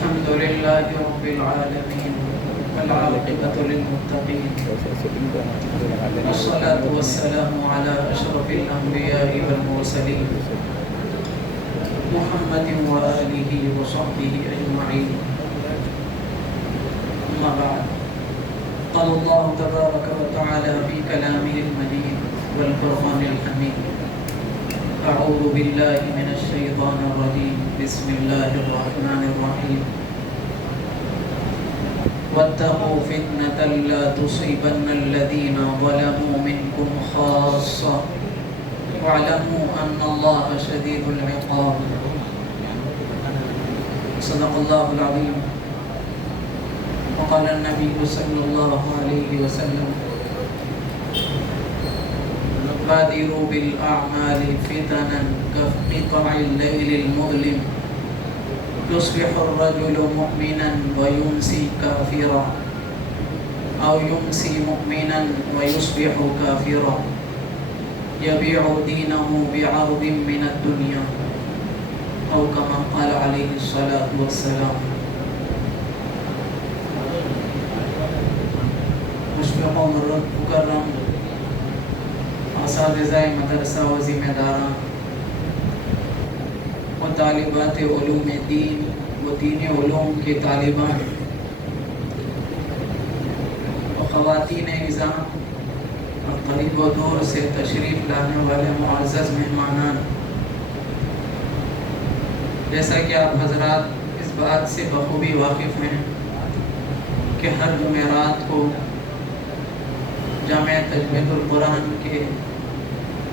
الحمد لله رب العالمين والعاقبة للمتقين والصلاة والسلام على أشرف الأنبياء والمرسلين محمد وآله وصحبه أجمعين. أما بعد، قال الله تبارك وتعالى في كلامه المجيد والفرقان الحميد: أعوذ بالله من الشيطان الرجيم، بسم الله الرحمن الرحيم. واتقوا فتنة لا تصيبن الذين ظلموا منكم خاصة واعلموا أن الله شديد العقاب. صدق الله العظيم. وقال النبي صلى الله عليه وسلم: بادروا بالأعمال فتنا كقطع الليل المظلم، يصبح الرجل مؤمنا ويمسي كافرا، أو يمسي مؤمنا ويصبح كافرا، يبيع دينه بعرض من الدنيا، أو كما قال عليه الصلاة والسلام. مشفق و مکرم اساتذہ مدرسہ و ذمہ داران و طالبات علوم دین و دین علوم کے طالبان و خواتین نظام اور قریب و دور سے تشریف لانے والے معزز مہمانان، جیسا کہ آپ حضرات اس بات سے بخوبی واقف ہیں کہ ہر جمعرات کو جامع تجوید القرآن کے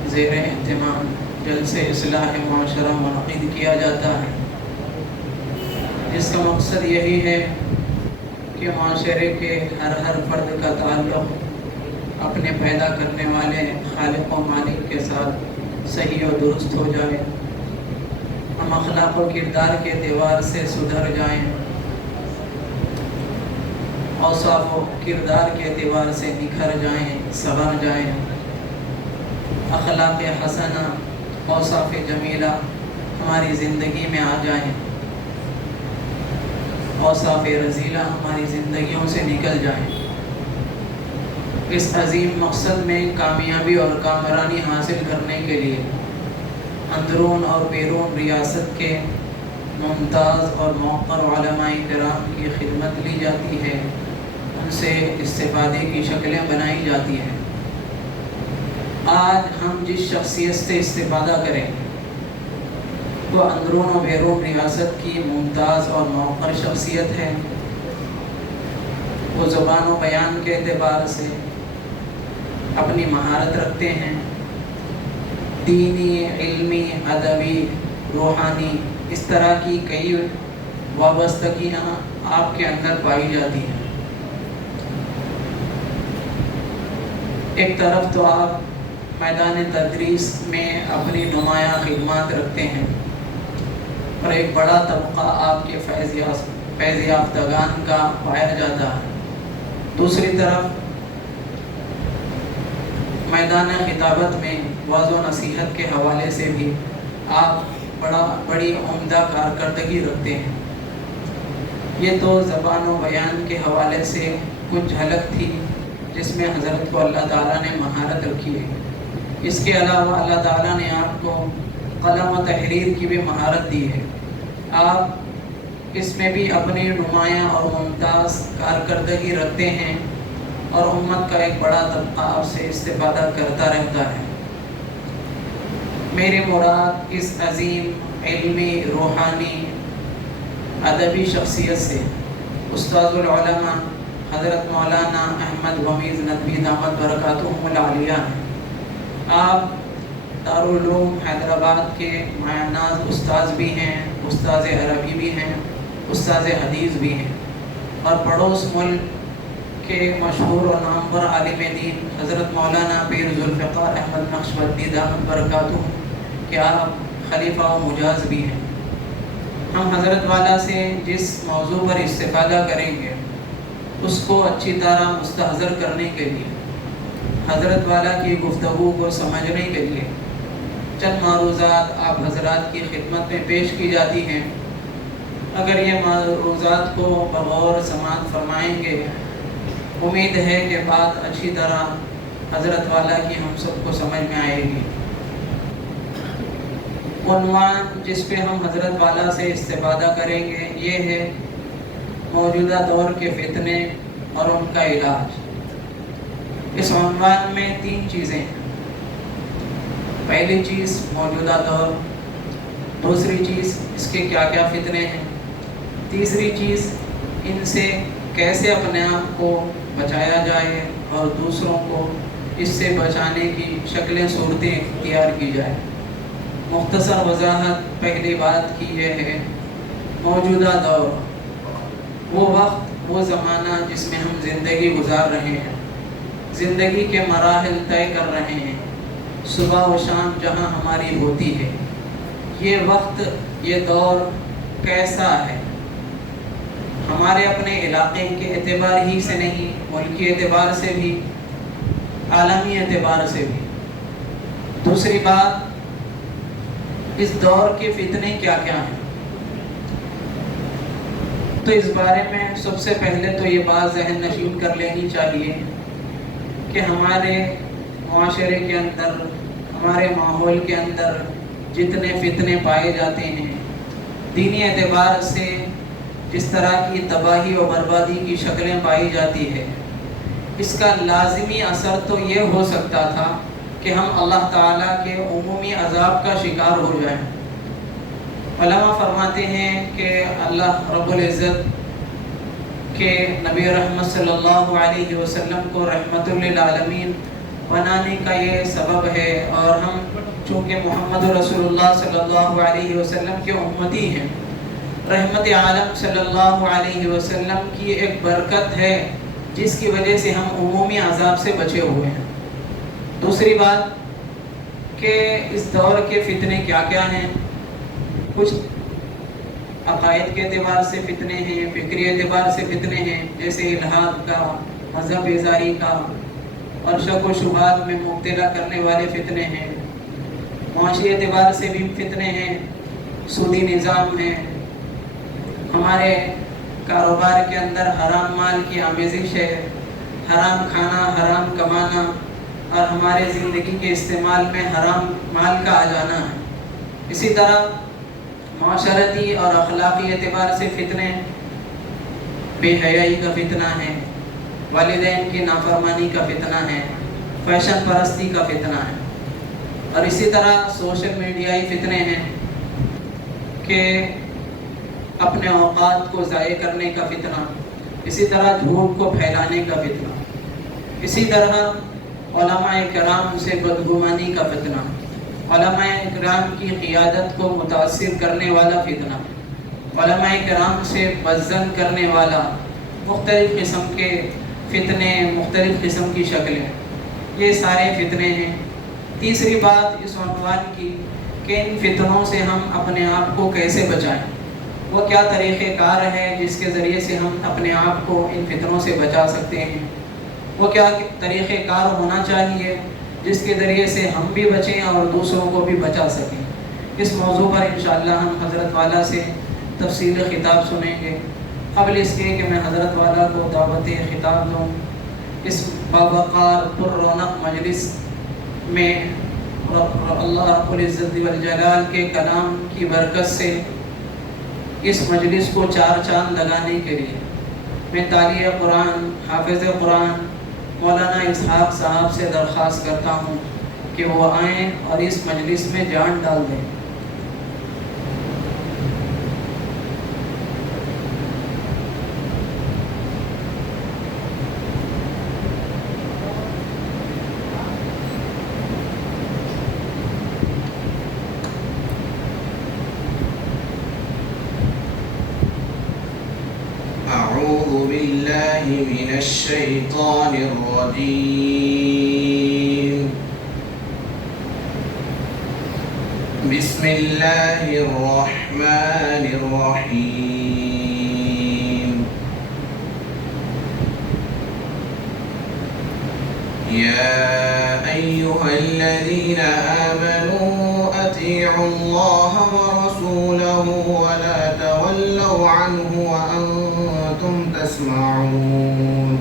زیر اہتمام جلسے اصلاح معاشرہ منعقد کیا جاتا ہے، جس کا مقصد یہی ہے کہ معاشرے کے ہر فرد کا تعلق اپنے پیدا کرنے والے خالق و مالک کے ساتھ صحیح و درست ہو جائے، ہم اخلاق و کردار کے اعتبار سے سدھر جائیں، اوصاف و کردار کے اعتبار سے نکھر جائیں، سنور جائیں، اخلاق حسنہ اوصاف جمیلہ ہماری زندگی میں آ جائیں، اوصاف رذیلہ ہماری زندگیوں سے نکل جائیں۔ اس عظیم مقصد میں کامیابی اور کامرانی حاصل کرنے کے لیے اندرون اور بیرون ریاست کے ممتاز اور موقر علماء کرام کی خدمت لی جاتی ہے، ان سے استفادے کی شکلیں بنائی جاتی ہیں۔ آج ہم جس شخصیت سے استفادہ کریں وہ اندرون و بیرون ریاست کی ممتاز اور موقر شخصیت ہے۔ وہ زبان و بیان کے اعتبار سے اپنی مہارت رکھتے ہیں، دینی، علمی، ادبی، روحانی، اس طرح کی کئی وابستگیاں آپ کے اندر پائی جاتی ہیں۔ ایک طرف تو آپ میدان تدریس میں اپنی نمایاں خدمات رکھتے ہیں اور ایک بڑا طبقہ آپ کے فیض یافتگان کا پایا جاتا ہے، دوسری طرف میدان خطابت میں وعظ و نصیحت کے حوالے سے بھی آپ بڑی عمدہ کارکردگی رکھتے ہیں۔ یہ تو زبان و بیان کے حوالے سے کچھ جھلک تھی جس میں حضرت کو اللہ تعالیٰ نے مہارت رکھی ہے۔ اس کے علاوہ اللہ تعالیٰ نے آپ کو قلم و تحریر کی بھی مہارت دی ہے، آپ اس میں بھی اپنی نمایاں اور ممتاز کارکردگی رکھتے ہیں اور امت کا ایک بڑا طبقہ آپ سے استفادہ کرتا رہتا ہے۔ میری مراد اس عظیم علمی، روحانی، ادبی شخصیت سے استاذ العلماء حضرت مولانا احمد ومیز ندوی دامت برکاتہم العالیہ ہیں۔ آپ دارالعلوم حیدرآباد کے مایہ-ناز استاذ بھی ہیں، استاذ عربی بھی ہیں، استاذ حدیث بھی ہیں، اور پڑوس ملک کے مشہور و نامور عالم دین حضرت مولانا پیر ذوالفقار احمد نقشبندی دامت برکاتہم کے آپ خلیفہ و مجاز بھی ہیں۔ ہم حضرت والا سے جس موضوع پر استفادہ کریں گے اس کو اچھی طرح مستحضر کرنے کے لیے، حضرت والا کی گفتگو کو سمجھنے کے لیے چند معروضات آپ حضرات کی خدمت میں پیش کی جاتی ہیں۔ اگر یہ معروضات کو بغور سماعت فرمائیں گے، امید ہے کہ بات اچھی طرح حضرت والا کی ہم سب کو سمجھ میں آئے گی۔ عنوان جس پہ ہم حضرت والا سے استفادہ کریں گے یہ ہے موجودہ دور کے فتنے اور ان کا علاج۔ اس عنوان میں 3 چیزیں ہیں۔ پہلی چیز موجودہ دور، دوسری چیز اس کے کیا کیا فتنے ہیں، تیسری چیز ان سے کیسے اپنے آپ کو بچایا جائے اور دوسروں کو اس سے بچانے کی شکلیں صورتیں اختیار کی جائے۔ مختصر وضاحت پہلی بات کی یہ ہے، موجودہ دور وہ وقت، وہ زمانہ جس میں ہم زندگی گزار رہے ہیں، زندگی کے مراحل طے کر رہے ہیں، صبح و شام جہاں ہماری ہوتی ہے، یہ وقت، یہ دور کیسا ہے؟ ہمارے اپنے علاقے کے اعتبار ہی سے نہیں، ملکی اعتبار سے بھی، عالمی اعتبار سے بھی۔ دوسری بات، اس دور کے فتنے کیا کیا ہیں؟ تو اس بارے میں سب سے پہلے تو یہ بات ذہن نشین کر لینی چاہیے کہ ہمارے معاشرے کے اندر، ہمارے ماحول کے اندر جتنے فتنے پائے جاتے ہیں، دینی اعتبار سے جس طرح کی تباہی و بربادی کی شکلیں پائی جاتی ہے، اس کا لازمی اثر تو یہ ہو سکتا تھا کہ ہم اللہ تعالیٰ کے عمومی عذاب کا شکار ہو جائیں۔ علماء فرماتے ہیں کہ اللہ رب العزت کے نبی رحمت صلی اللہ علیہ وسلم کو رحمت للعالمین بنانے کا یہ سبب ہے، اور ہم چونکہ محمد رسول اللہ صلی اللہ علیہ وسلم کے امتی ہیں، رحمت عالم صلی اللہ علیہ وسلم کی ایک برکت ہے جس کی وجہ سے ہم عمومی عذاب سے بچے ہوئے ہیں۔ دوسری بات کہ اس دور کے فتنے کیا کیا ہیں؟ کچھ عقائد کے اعتبار سے فتنے ہیں، فکری اعتبار سے فتنے ہیں، جیسے الحاد کا، مذہب بیزاری کا اور شک و شبہات میں مبتلا کرنے والے فتنے ہیں۔ معاشی اعتبار سے بھی فتنے ہیں، سودی نظام ہے، ہمارے کاروبار کے اندر حرام مال کی آمیزش ہے، حرام کھانا، حرام کمانا، اور ہمارے زندگی کے استعمال میں حرام مال کا آ جانا ہے۔ اسی طرح معاشرتی اور اخلاقی اعتبار سے فتنے، بے حیائی کا فتنہ ہے، والدین کی نافرمانی کا فتنہ ہے، فیشن پرستی کا فتنہ ہے، اور اسی طرح سوشل میڈیائی فتنے ہیں کہ اپنے اوقات کو ضائع کرنے کا فتنہ، اسی طرح جھوٹ کو پھیلانے کا فتنہ، اسی طرح علماء کرام سے بدگمانی کا فتنہ، علماء کرام کی قیادت کو متاثر کرنے والا فتنہ، علماء کرام سے بدظن کرنے والا، مختلف قسم کے فتنے، مختلف قسم کی شکلیں، یہ سارے فتنے ہیں۔ تیسری بات اس عنوان کی کہ ان فتنوں سے ہم اپنے آپ کو کیسے بچائیں، وہ کیا طریقہ کار ہے جس کے ذریعے سے ہم اپنے آپ کو ان فتنوں سے بچا سکتے ہیں، وہ کیا طریقہ کار ہونا چاہیے جس کے ذریعے سے ہم بھی بچیں اور دوسروں کو بھی بچا سکیں۔ اس موضوع پر انشاءاللہ ہم حضرت والا سے تفصیل خطاب سنیں گے۔ قبل اس کے کہ میں حضرت والا کو دعوت خطاب دوں، اس باوقار پر رونق مجلس میں اللہ رب العزت والجلال کے کلام کی برکت سے اس مجلس کو 4 چاند لگانے کے لیے میں تالیہ قرآن، حافظ قرآن مولانا اسحاق صاحب سے درخواست کرتا ہوں کہ وہ آئیں اور اس مجلس میں جان ڈال دیں۔ أعوذ بالله من الشيطان الرجيم. بسم الله الرحمن الرحيم. يا أيها الذين آمنوا أطيعوا الله ورسوله ولا لتولوا عنه وأنتم تسمعون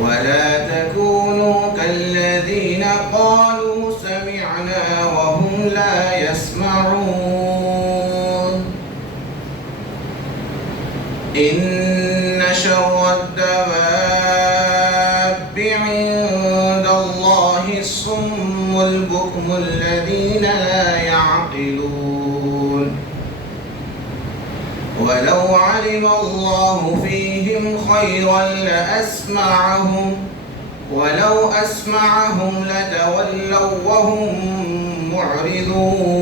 ولا تكونوا كالذين قالوا سمعنا وهم لا يسمعون إن شر الدواب عند الله الصم البكم الذين لا يعقلون ولو علم الله فيهم خيرا لأسمعهم ولو أسمعهم لتولوا وهم معرضون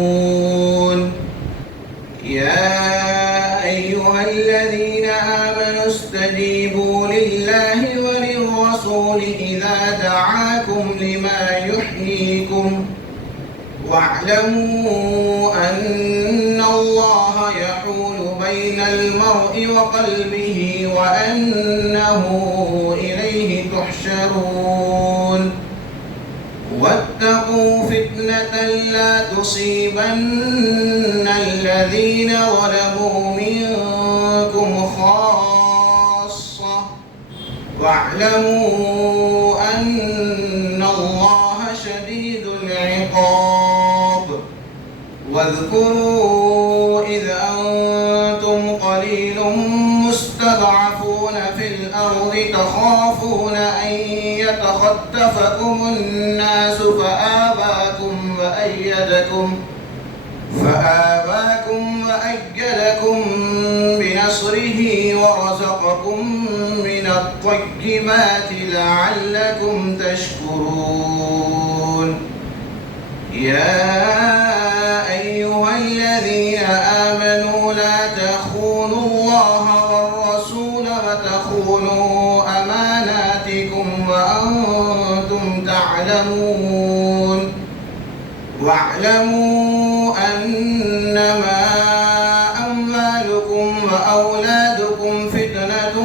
يا أيها الذين آمنوا استجيبوا لله وللرسول إذا دعاكم لما يحييكم واعلموا أن الله يحول بين المرء وقلبه وأنه إليه تحشرون واتقوا فتنة لا تصيبن الذين ظلموا منكم خاصة واعلموا أن الله شديد العقاب واذكروا إذ أنتم قليل مستضعفون في الأرض تخافون أن يتخطفكم الناس فآواكم وأيدكم بنصره ورزقكم من الطيبات لعلكم تشكرون يا أيها الذين آمنوا لا تخونوا الله والرسول وتخونوا أماناتكم وأنتم تعلمون واعلموا أنما أموالكم وأولادكم فتنة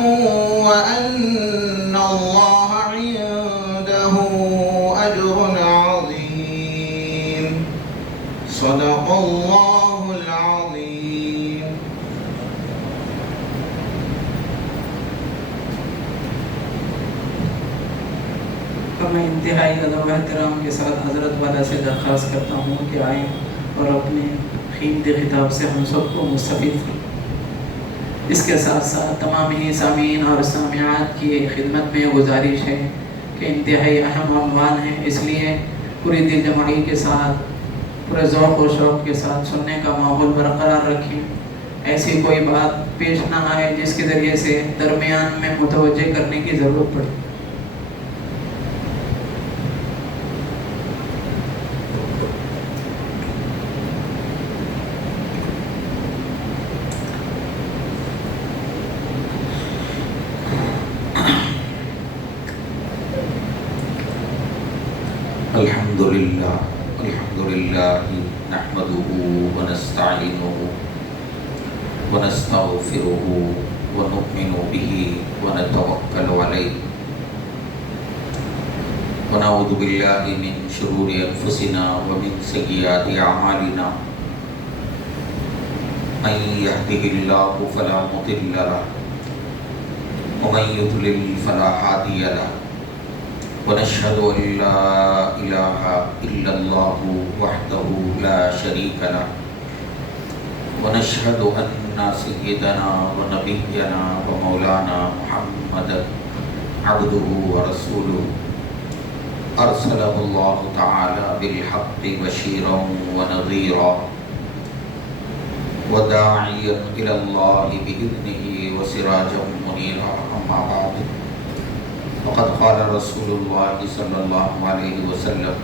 وأن الله عنده أجر عظيم صدق الله العظيم. تو میں انتہائی ادب و احترام کے ساتھ حضرت والا سے درخواست کرتا ہوں کہ آئیں اور اپنے قیمتی خطاب سے ہم سب کو مستفید کریں. اس کے ساتھ ساتھ تمام ہی سامعین اور سامعات کی خدمت میں گزارش ہے کہ انتہائی اہم عنوان ہے، اس لیے پوری دل جمعی کے ساتھ پورے ذوق و شوق کے ساتھ سننے کا ماحول برقرار رکھیں. ایسی کوئی بات پیش نہ آئے جس کے ذریعے سے درمیان میں متوجہ کرنے کی ضرورت پڑے. الحمد لله نحمده ونستعينه ونستغفره ونؤمن به ونتوكل عليه ونعوذ بالله من شرور أنفسنا ومن سيئات أعمالنا من يهده الله فلا مضل له ومن يضلل فلا هادي له ونشهد أن لا إله إلا الله وحده لا شريك له ونشهد أن سيدنا ونبينا ومولانا محمدا عبده ورسوله أرسله الله تعالى بالحق بشيرا ونذيرا وداعيا إلى الله بإذنه وسراجا منيرا. أما بعد وقد قال رسول الله صلى الله عليه وسلم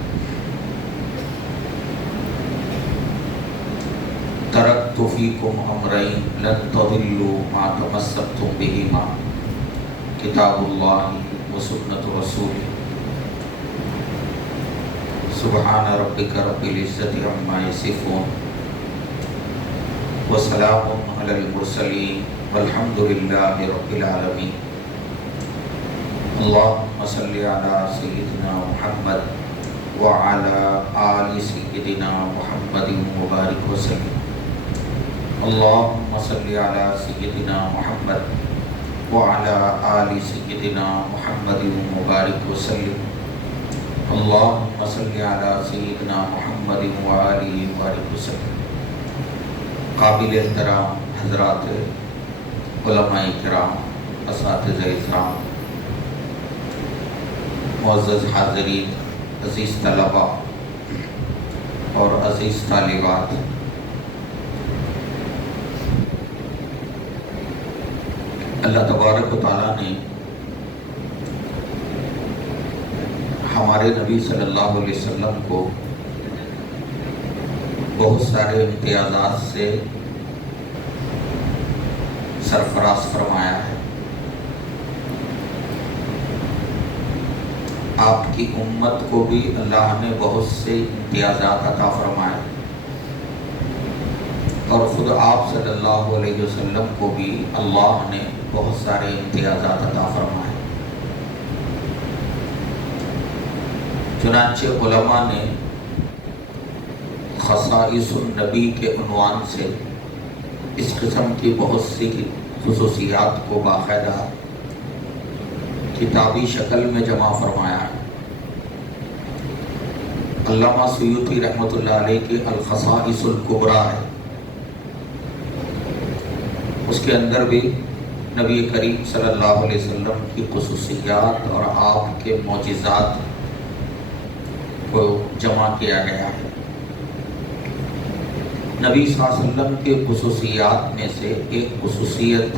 تركت فيكم أمرين لن تضلوا ما تمسكتم بهما كتاب الله وسنة رسوله. سبحان ربك رب العزة عما يصفون وسلام على المرسلين والحمد لله رب العالمين. اللهم صل على سيدنا محمد وعلى آل سيدنا محمد وبارك وسلم. اللهم صل على سيدنا محمد وعلى آل سيدنا محمد وبارك وسلم. اللهم صل على سيدنا محمد وآله وبارك وسلم. قابل احترام حضرات علماء کرام، اساتذہ اکرام، معزز حاضرین، عزیز طلباء اور عزیز طالبات، اللہ تبارک و تعالیٰ نے ہمارے نبی صلی اللہ علیہ وسلم کو بہت سارے امتیازات سے سرفراز فرمایا ہے. آپ کی امت کو بھی اللہ نے بہت سے امتیازات عطا فرمائے اور خود آپ صلی اللہ علیہ وسلم کو بھی اللہ نے بہت سارے امتیازات عطا فرمائے. چنانچہ علماء نے خصائص النبی کے عنوان سے اس قسم کی بہت سی خصوصیات کو باقاعدہ کتابی شکل میں جمع فرمایا ہے. علامہ سیوطی رحمۃ اللہ علیہ کی الخصائص الکبریٰ ہے، اس کے اندر بھی نبی کریم صلی اللہ علیہ وسلم کی خصوصیات اور آپ کے معجزات کو جمع کیا گیا ہے. نبی صلی اللہ علیہ وسلم کے خصوصیات میں سے ایک خصوصیت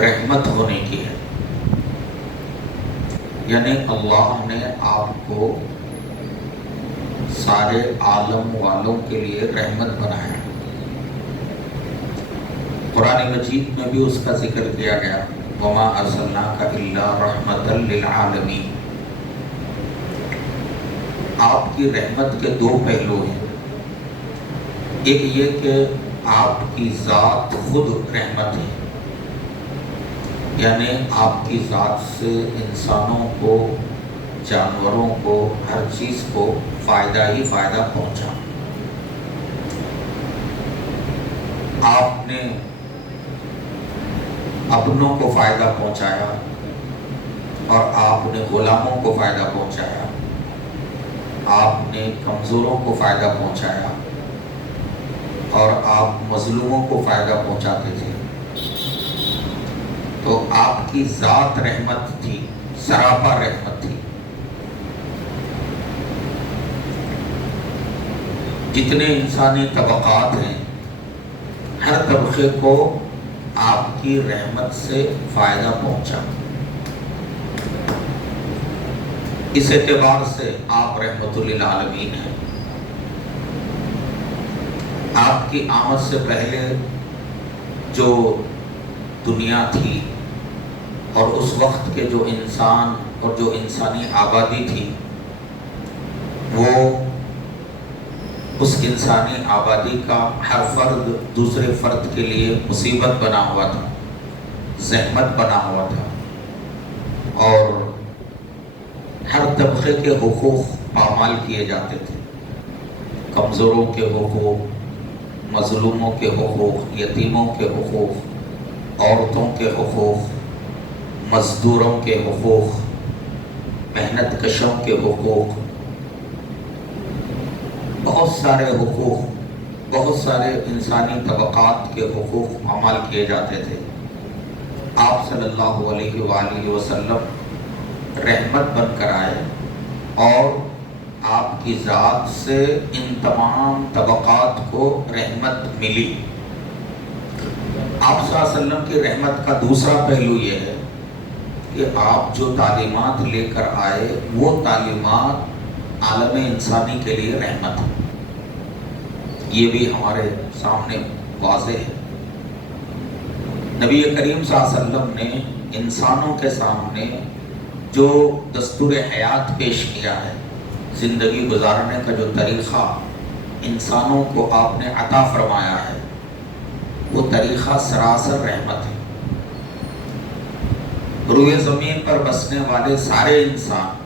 رحمت ہونے کی ہے، یعنی اللہ نے آپ کو سارے عالم والوں کے لیے رحمت بنایا. قرآن مجید میں بھی اس کا ذکر کیا گیا، وَمَا أَرْسَلْنَاكَ إِلَّا رَحْمَةً لِلْعَالَمِينَ. آپ کی رحمت کے دو پہلو ہیں. ایک یہ کہ آپ کی ذات خود رحمت ہے، یعنی آپ کی ذات سے انسانوں کو، جانوروں کو، ہر چیز کو فائدہ ہی فائدہ پہنچا. آپ نے اپنوں کو فائدہ پہنچایا اور آپ نے غلاموں کو فائدہ پہنچایا. آپ نے کمزوروں کو فائدہ پہنچایا اور آپ مظلوموں کو فائدہ پہنچاتے تھے. تو آپ کی ذات رحمت تھی، سراپا رحمت تھی. جتنے انسانی طبقات ہیں، ہر طبقے کو آپ کی رحمت سے فائدہ پہنچا. اس اعتبار سے آپ رحمت للعالمین ہیں. آپ کی آمد سے پہلے جو دنیا تھی اور اس وقت کے جو انسان اور جو انسانی آبادی تھی، وہ اس انسانی آبادی کا ہر فرد دوسرے فرد کے لیے مصیبت بنا ہوا تھا، زحمت بنا ہوا تھا، اور ہر طبقے کے حقوق پامال کیے جاتے تھے. کمزوروں کے حقوق، مظلوموں کے حقوق، یتیموں کے حقوق، عورتوں کے حقوق، مزدوروں کے حقوق، محنت کشوں کے حقوق، بہت سارے حقوق، بہت سارے انسانی طبقات کے حقوق پامال کیے جاتے تھے. آپ صلی اللہ علیہ وآلہ وسلم رحمت بن کر آئے اور آپ کی ذات سے ان تمام طبقات کو رحمت ملی. آپ صلی اللہ علیہ وسلم کی رحمت کا دوسرا پہلو یہ ہے کہ آپ جو تعلیمات لے کر آئے، وہ تعلیمات عالم انسانی کے لیے رحمت ہے. یہ بھی ہمارے سامنے واضح ہے. نبی کریم صلی اللہ علیہ وسلم نے انسانوں کے سامنے جو دستور حیات پیش کیا ہے، زندگی گزارنے کا جو طریقہ انسانوں کو آپ نے عطا فرمایا ہے، وہ طریقہ سراسر رحمت ہے. روئے زمین پر بسنے والے سارے انسان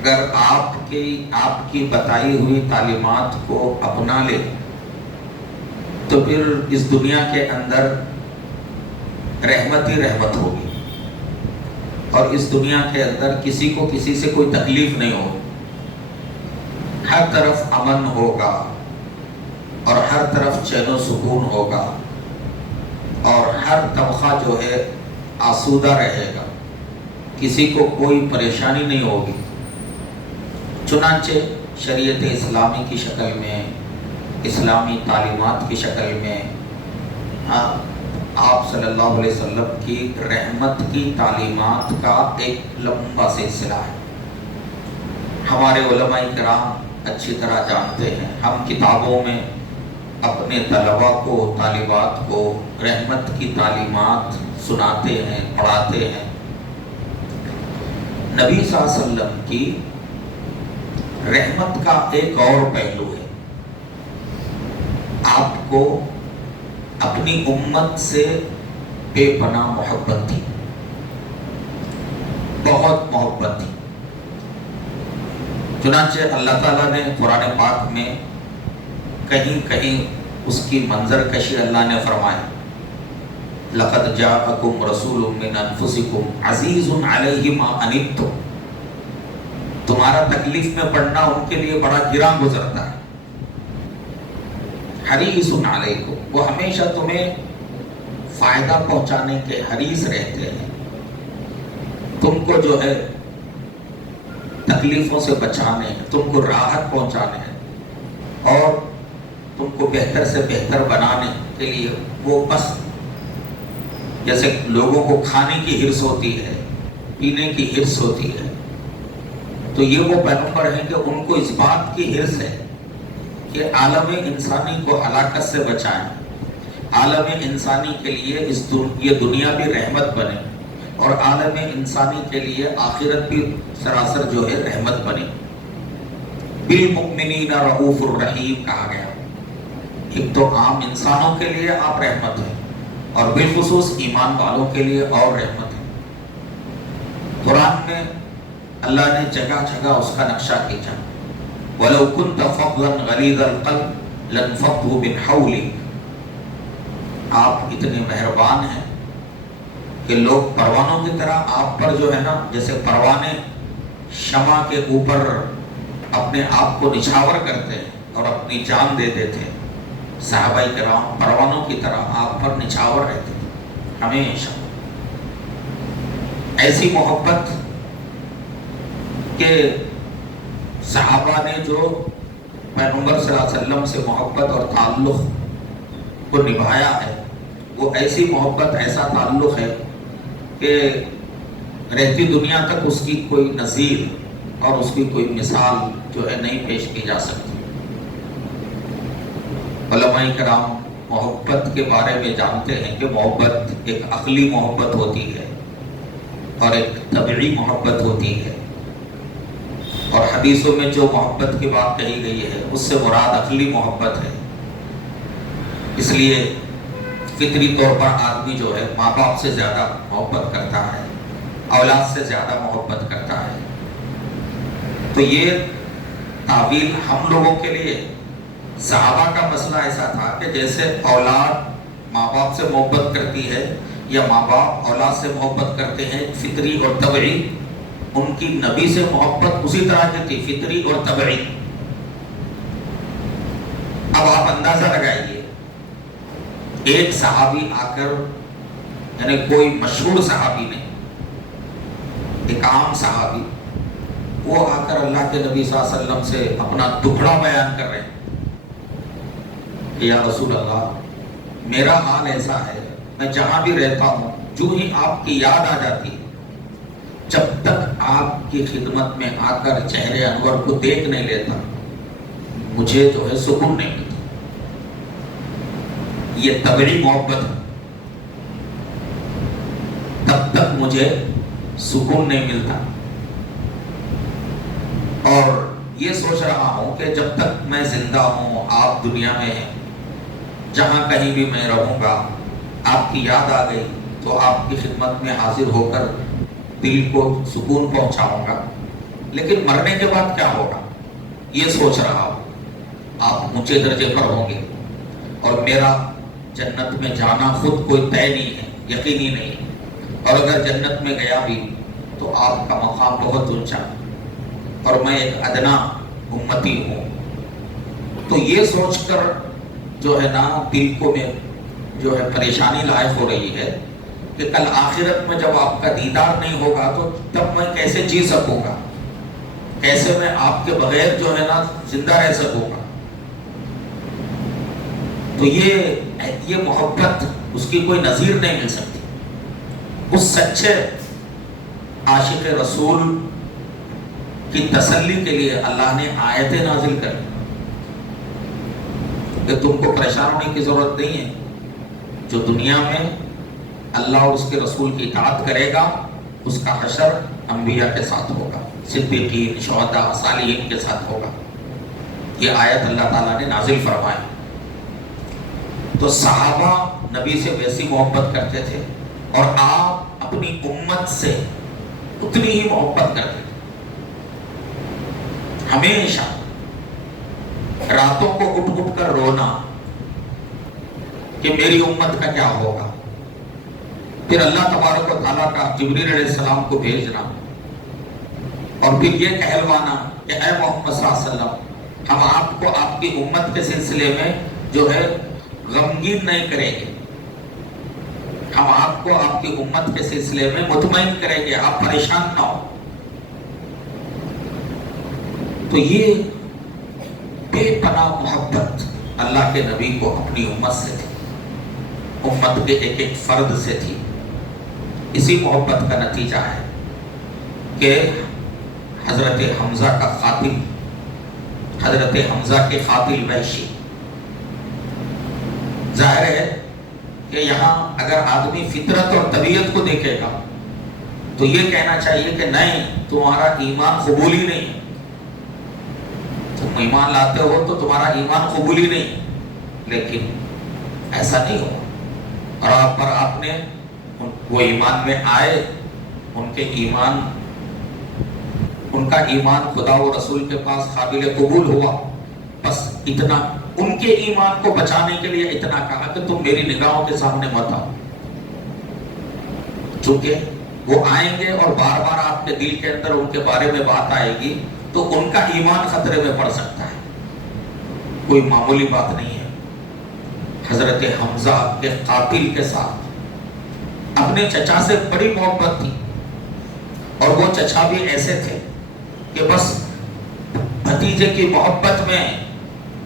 اگر آپ کی بتائی ہوئی تعلیمات کو اپنا لے تو پھر اس دنیا کے اندر رحمت ہی رحمت ہوگی، اور اس دنیا کے اندر کسی کو کسی سے کوئی تکلیف نہیں ہوگی، ہر طرف امن ہوگا اور ہر طرف چین و سکون ہوگا، اور ہر طبقہ جو ہے آسودہ رہے گا، کسی کو کوئی پریشانی نہیں ہوگی۔ چنانچہ شریعت اسلامی کی شکل میں، اسلامی تعلیمات کی شکل میں آپ صلی اللہ علیہ وسلم کی رحمت کی تعلیمات کا ایک لمبا سلسلہ ہے۔ ہمارے علماء کرام اچھی طرح جانتے ہیں، ہم کتابوں میں اپنے طلباء کو، طالبات کو رحمت کی تعلیمات سناتے ہیں، پڑھاتے ہیں۔ نبی صلی اللہ علیہ وسلم کی رحمت کا ایک اور پہلو ہے، آپ کو اپنی امت سے بے پناہ محبت تھی، بہت محبت تھی۔ چنانچہ اللہ تعالیٰ نے قرآن پاک میں کہیں کہیں اس کی منظر کشی اللہ نے فرمائی، لَقَدْ جَاءَكُمْ رَسُولٌ مِّنْ أَنفُسِكُمْ عَزِيزٌ عَلَيْهِ مَا عَنِتُّمْ، تمہارا تکلیف میں پڑنا ان کے لیے بڑا گراں گزرتا ہے۔ حریص علیکم، وہ ہمیشہ تمہیں فائدہ پہنچانے کے حریص رہتے ہیں، تم کو جو ہے تکلیفوں سے بچانے ہیں، تم کو راحت پہنچانے ہیں، اور تم کو بہتر سے بہتر بنانے کے لیے وہ بس جیسے لوگوں کو کھانے کی ہرس ہوتی ہے، پینے کی ہرس ہوتی ہے، تو یہ وہ پیغمبر ہیں کہ ان کو اس بات کی ہرس ہے کہ عالم انسانی کو ہلاکت سے بچائیں، عالم انسانی کے لیے یہ دنیا بھی رحمت بنے، اور عالم انسانی کے لیے آخرت بھی سراسر جو ہے رحمت بنے۔ بالمؤمنین رؤوف الرحیم کہا گیا، ایک تو عام انسانوں کے لیے آپ رحمت ہیں، اور بالخصوص ایمان والوں کے لیے اور رحمت ہے۔ قرآن میں اللہ نے جگہ جگہ اس کا نقشہ کھینچا، وَلَوْ كُنْتَ فَضْلًا غَلِيظَ الْقَلْبِ لَانفَضُّوا مِنْ حَوْلِكَ، آپ اتنے مہربان ہیں کہ لوگ پروانوں کی طرح آپ پر جو ہے نا، جیسے پروانے شمع کے اوپر اپنے آپ کو نچھاور کرتے ہیں اور اپنی جان دے دیتے ہیں، صحابہ کرام پروانوں کی طرح آپ پر نچھاور رہتے ہیں ہمیشہ۔ ایسی محبت کہ صحابہ نے جو پیغمبر صلی اللہ علیہ وسلم سے محبت اور تعلق کو نبھایا ہے، وہ ایسی محبت، ایسا تعلق ہے کہ رہتی دنیا تک اس کی کوئی نظیر اور اس کی کوئی مثال جو ہے نہیں پیش کی جا سکتی۔ علماء کرام محبت کے بارے میں جانتے ہیں کہ محبت ایک عقلی محبت ہوتی ہے اور ایک طبعی محبت ہوتی ہے، اور حدیثوں میں جو محبت کی بات کہی گئی ہے اس سے مراد عقلی محبت ہے۔ اس لیے فطری طور پر آدمی جو ہے ماں باپ سے زیادہ محبت کرتا ہے، اولاد سے زیادہ محبت کرتا ہے۔ تو یہ تعبیر ہم لوگوں کے لیے، صحابہ کا مسئلہ ایسا تھا کہ جیسے اولاد ماں باپ سے محبت کرتی ہے یا ماں باپ اولاد سے محبت کرتے ہیں فطری اور طبعی، ان کی نبی سے محبت اسی طرح کی تھی، فطری اور طبعی۔ اب آپ اندازہ لگائیے، ایک صحابی آ کر، یعنی کوئی مشہور صحابی نہیں، ایک عام صحابی، وہ آ کر اللہ کے نبی صلی اللہ علیہ وسلم سے اپنا دکھڑا بیان کر رہے ہیں کہ یا رسول اللہ، میرا حال ایسا ہے، میں جہاں بھی رہتا ہوں جو ہی آپ کی یاد آ جاتی ہے، جب تک آپ کی خدمت میں آ کر چہرے انور کو دیکھ نہیں لیتا مجھے جو ہے سکون نہیں ملتا۔ یہ طبعی محبت ہے، تب تک مجھے سکون نہیں ملتا، اور یہ سوچ رہا ہوں کہ جب تک میں زندہ ہوں، آپ دنیا میں ہیں، جہاں کہیں بھی میں رہوں گا، آپ کی یاد آ گئی تو آپ کی خدمت میں حاضر ہو کر دل کو سکون پہنچاؤں گا، لیکن مرنے کے بعد کیا ہوگا یہ سوچ رہا ہوں۔ آپ اونچے درجے پر ہوں گے، اور اور میرا جنت میں جانا خود کوئی طے نہیں ہے، یقینی نہیں، اور اگر جنت میں گیا بھی تو آپ کا مقام بہت اونچا اور میں ایک ادنا امتی ہوں. تو یہ سوچ کر جو ہے نا دل کو میں جو ہے پریشانی لاحق ہو رہی ہے کہ کل آخرت میں جب آپ کا دیدار نہیں ہوگا تو تب میں کیسے جی سکوں گا، کیسے میں آپ کے بغیر جو ہے نا زندہ رہ سکوں گا. تو یہ محبت اس کی کوئی نظیر نہیں مل سکتی. اس سچے عاشق رسول کی تسلی کے لیے اللہ نے آیتیں نازل کر کہ تم کو پریشان ہونے کی ضرورت نہیں ہے. جو دنیا میں اللہ اور اس کے رسول کی اطاعت کرے گا اس کا حشر انبیاء کے ساتھ ہوگا، صدیقین، شہداء، صالحین کے ساتھ ہوگا. یہ آیت اللہ تعالیٰ نے نازل فرمائی. تو صحابہ نبی سے ویسی محبت کرتے تھے اور آپ اپنی امت سے اتنی ہی محبت کرتے تھے. ہمیشہ راتوں کو اٹھ اٹھ کر رونا کہ میری امت کا کیا ہوگا. پھر اللہ تبارک و تعالیٰ کا جبریل علیہ السلام کو بھیجنا اور پھر یہ کہلوانا کہ اے محمد صلی اللہ علیہ وسلم ہم آپ کو آپ کی امت کے سلسلے میں جو ہے غمگین نہیں کریں گے، ہم آپ کو آپ کی امت کے سلسلے میں مطمئن کریں گے، آپ پریشان نہ ہو. تو یہ بے پناہ محبت اللہ کے نبی کو اپنی امت سے تھی، امت کے ایک ایک فرد سے تھی. اسی محبت کا نتیجہ ہے کہ حضرت حمزہ کا قاتل، حضرت حمزہ کے قاتل وحشی، ظاہر ہے کہ یہاں اگر آدمی فطرت اور طبیعت کو دیکھے گا تو یہ کہنا چاہیے کہ نہیں تمہارا ایمان قبولی نہیں، تم ایمان لاتے ہو تو تمہارا ایمان قبولی نہیں. لیکن ایسا نہیں ہو، اور آپ نے وہ ایمان میں آئے، ان کا ایمان خدا و رسول کے پاس قابل قبول ہوا. بس اتنا ان کے ایمان کو بچانے کے لیے اتنا کہا کہ تم میری نگاہوں کے سامنے مت آؤ. چونکہ وہ آئیں گے اور بار بار آپ کے دل کے اندر ان کے بارے میں بات آئے گی تو ان کا ایمان خطرے میں پڑ سکتا ہے. کوئی معمولی بات نہیں ہے. حضرت حمزہ کے قاتل کے ساتھ اپنے چچا سے بڑی محبت تھی، اور وہ چچا بھی ایسے تھے کہ بس بھتیجے کی محبت میں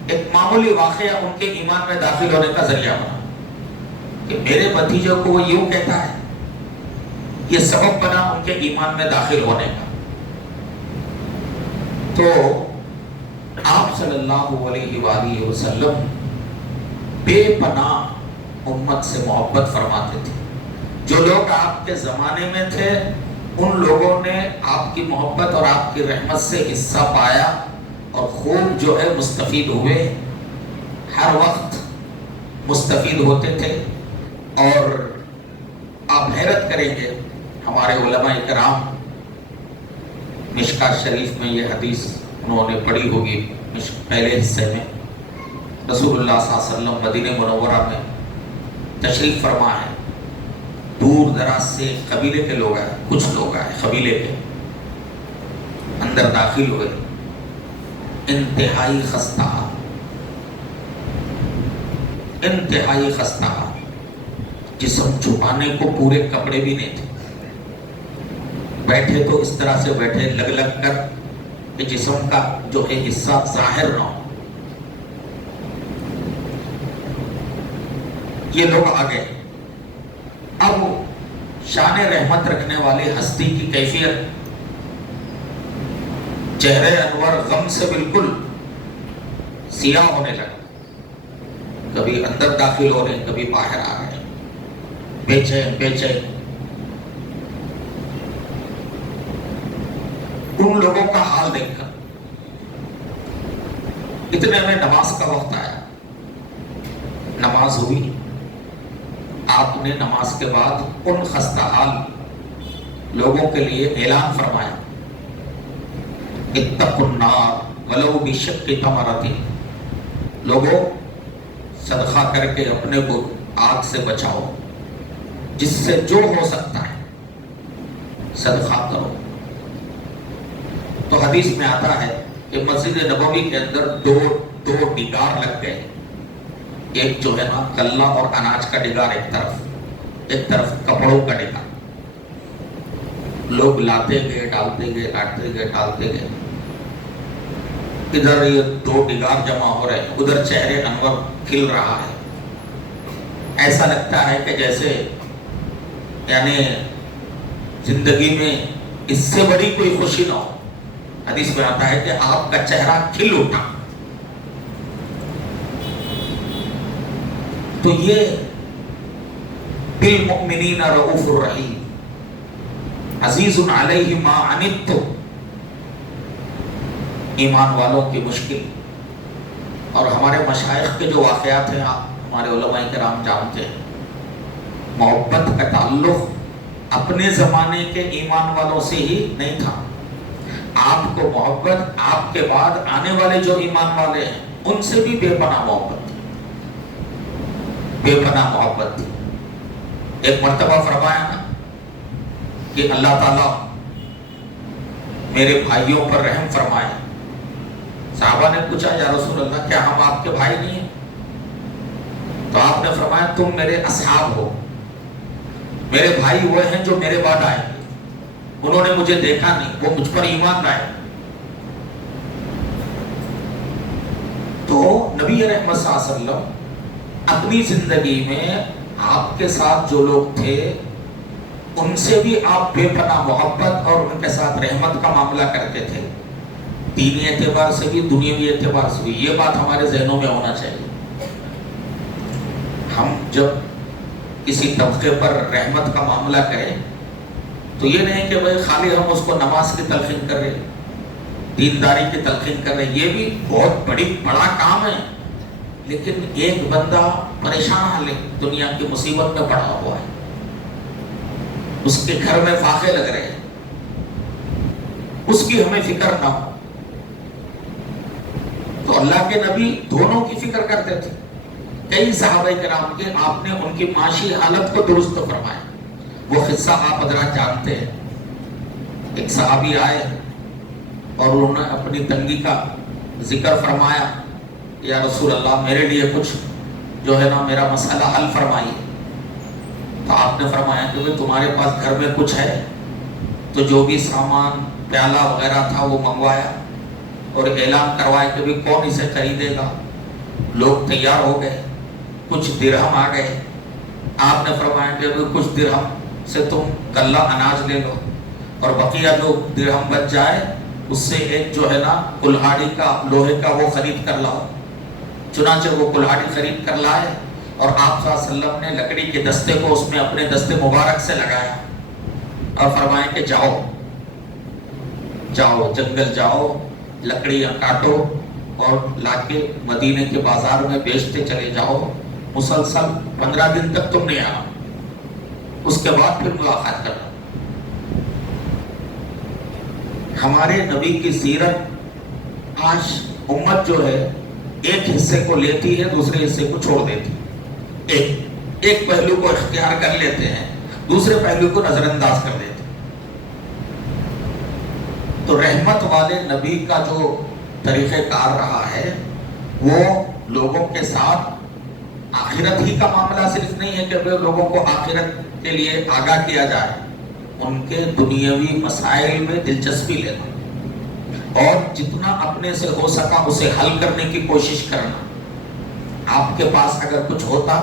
ایک معمولی واقعہ ان کے ایمان میں داخل ہونے کا ذریعہ بنا کہ میرے بھتیجے کو وہ یوں کہتا ہے، یہ سبب بنا ان کے ایمان میں داخل ہونے کا. تو آپ صلی اللہ علیہ وآلہ وسلم بے پناہ امت سے محبت فرماتے تھے. جو لوگ آپ کے زمانے میں تھے ان لوگوں نے آپ کی محبت اور آپ کی رحمت سے حصہ پایا اور خوب جو ہے مستفید ہوئے، ہر وقت مستفید ہوتے تھے. اور آپ حیرت کریں گے، ہمارے علماء کرام مشکات شریف میں یہ حدیث انہوں نے پڑھی ہوگی پہلے حصے میں. رسول اللہ صلی اللہ علیہ وسلم مدینہ منورہ میں تشریف فرما ہے. دور دراز سے قبیلے کے لوگ آئے، کچھ لوگ آئے قبیلے کے، اندر داخل ہوئے. انتہائی خستہ، انتہائی خستہ، جسم چھپانے کو پورے کپڑے بھی نہیں تھے. بیٹھے تو اس طرح سے بیٹھے لگ لگ کر کہ جسم کا جو ہے حصہ ظاہر نہ ہو. یہ لوگ آگے. اب شان رحمت رکھنے والی ہستی کی کیفیت، چہرے انور غم سے بالکل سیاہ ہونے لگا. کبھی اندر داخل ہو رہے، کبھی باہر آ رہے، بے چین بے چین. ان لوگوں کا حال دیکھ کر اتنے میں نماز کا وقت آیا. نماز ہوئی. آپ نے نماز کے بعد ان خستہ حال لوگوں کے لیے اعلان فرمایا، اتقوا النار ولو بشق تمرۃ. لوگوں صدقہ کر کے اپنے کو آگ سے بچاؤ، جس سے جو ہو سکتا ہے صدقہ کرو۔ تو حدیث میں آتا ہے کہ مسجد نبوی کے اندر دو ڈگار لگ گئے، ایک جو ہے نا غلہ اور اناج کا ڈگار ایک طرف کپڑوں کا ڈگار، لوگ لاتے گئے ڈالتے گئے ڈالتے گئے، ادھر یہ دو ڈگار جمع ہو رہے ہیں، ادھر چہرے انور کھل رہا ہے، ایسا لگتا ہے کہ جیسے یعنی زندگی میں اس سے بڑی کوئی خوشی نہ ہو۔ حدیث میں آتا ہے کہ آپ کا چہرہ کھل اٹھا۔ تو یہ بالمؤمنین رؤوف الرحیم، عزیز علیہ ما عنتم، ایمان والوں کی مشکل۔ اور ہمارے مشائخ کے جو واقعات ہیں آپ ہمارے علماء کرام جانتے ہیں، محبت کا تعلق اپنے زمانے کے ایمان والوں سے ہی نہیں تھا، آپ کو محبت آپ کے بعد آنے والے جو ایمان والے ہیں ان سے بھی بے پناہ محبت تھی، بے پناہ محبت تھی۔ ایک مرتبہ فرمایا نا کہ اللہ تعالیٰ میرے بھائیوں پر رحم فرمائے۔ صحابہ نے پوچھا یا رسول اللہ کیا ہم آپ کے بھائی نہیں ہیں؟ تو آپ نے فرمایا تم میرے اصحاب ہو، میرے بھائی وہ ہیں جو میرے بعد آئے، انہوں نے مجھے دیکھا نہیں، وہ مجھ پر ایمان لائے۔ تو نبی رحمت صلی اللہ علیہ وسلم اپنی زندگی میں آپ کے ساتھ جو لوگ تھے ان سے بھی آپ بے پناہ محبت اور ان کے ساتھ رحمت کا معاملہ کرتے تھے، دینی اعتبار سے بھی دنیاوی اعتبار سے بھی۔ یہ بات ہمارے ذہنوں میں ہونا چاہیے۔ ہم جب کسی طبقے پر رحمت کا معاملہ کریں تو یہ نہیں کہ بھائی خالی ہم اس کو نماز کی تلقین کر رہے، دینداری کی تلقین کر رہے، یہ بھی بہت بڑا کام ہے، لیکن ایک بندہ پریشان حال ہے، دنیا کی مصیبت میں پڑا ہوا ہے، اس کے گھر میں فاقے لگ رہے ہیں، اس کی ہمیں فکر نہ ہو۔ تو اللہ کے نبی دونوں کی فکر کرتے تھے۔ کئی صحابہ کرام کے آپ نے ان کی معاشی حالت کو درست فرمایا، وہ قصہ آپ حضرات جانتے ہیں۔ ایک صحابی آئے اور انہوں نے اپنی تنگی کا ذکر فرمایا، یا رسول اللہ میرے لیے کچھ جو ہے نا میرا مسئلہ حل فرمائیے۔ تو آپ نے فرمایا کہ تمہارے پاس گھر میں کچھ ہے؟ تو جو بھی سامان پیالہ وغیرہ تھا وہ منگوایا اور اعلان کروایا کہ بھی کون اسے خریدے گا۔ لوگ تیار ہو گئے، کچھ درہم آ گئے۔ آپ نے فرمایا کہ کچھ درہم سے تم غلہ اناج لے لو اور بقیہ جو درہم بچ جائے اس سے ایک جو ہے نا کلہاڑی کا لوہے کا وہ خرید کر لاؤ۔ چنانچہ وہ کلہاڑی خرید کر لائے اور آپ صلی اللہ علیہ وسلم نے لکڑی کے دستے کو اس میں اپنے دستے مبارک سے لگایا اور فرمایا کہ جاؤ جنگل جاؤ، لکڑیاں کاٹو اور لا کے مدینے کے بازار میں بیچتے چلے جاؤ، مسلسل 15 دن تک تم نہیں آنا، اس کے بعد پھر ملاقات کرنا۔ ہمارے نبی کی سیرت آج امت جو ہے ایک حصے کو لیتی ہے، دوسرے حصے کو چھوڑ دیتی، ایک پہلو کو اختیار کر لیتے ہیں، دوسرے پہلو کو نظر انداز کر دیتے ہیں۔ تو رحمت والے نبی کا جو طریقہ کار رہا ہے وہ لوگوں کے ساتھ آخرت ہی کا معاملہ صرف نہیں ہے کہ لوگوں کو آخرت کے لیے آگاہ کیا جائے، ان کے دنیاوی مسائل میں دلچسپی لینا اور جتنا اپنے سے ہو سکا اسے حل کرنے کی کوشش کرنا۔ آپ کے پاس اگر کچھ ہوتا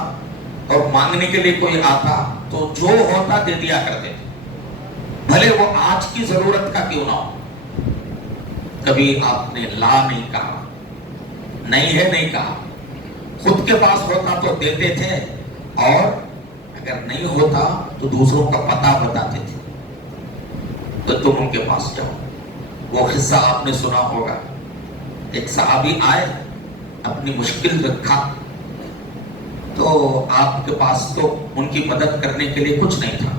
اور مانگنے کے لیے کوئی آتا تو جو ہوتا دے دیا کرتے تھے، بھلے وہ آج کی ضرورت کا کیوں نہ ہو۔ کبھی آپ نے لا نہیں کہا، نہیں ہے نہیں کہا، خود کے پاس ہوتا تو دیتے تھے اور اگر نہیں ہوتا تو دوسروں کا پتہ بتاتے تھے تو تم ان کے پاس جاؤ۔ وہ قصہ آپ نے سنا ہوگا، ایک صحابی آئے، اپنی مشکل رکھا، تو آپ کے پاس تو ان کی مدد کرنے کے لیے کچھ نہیں تھا،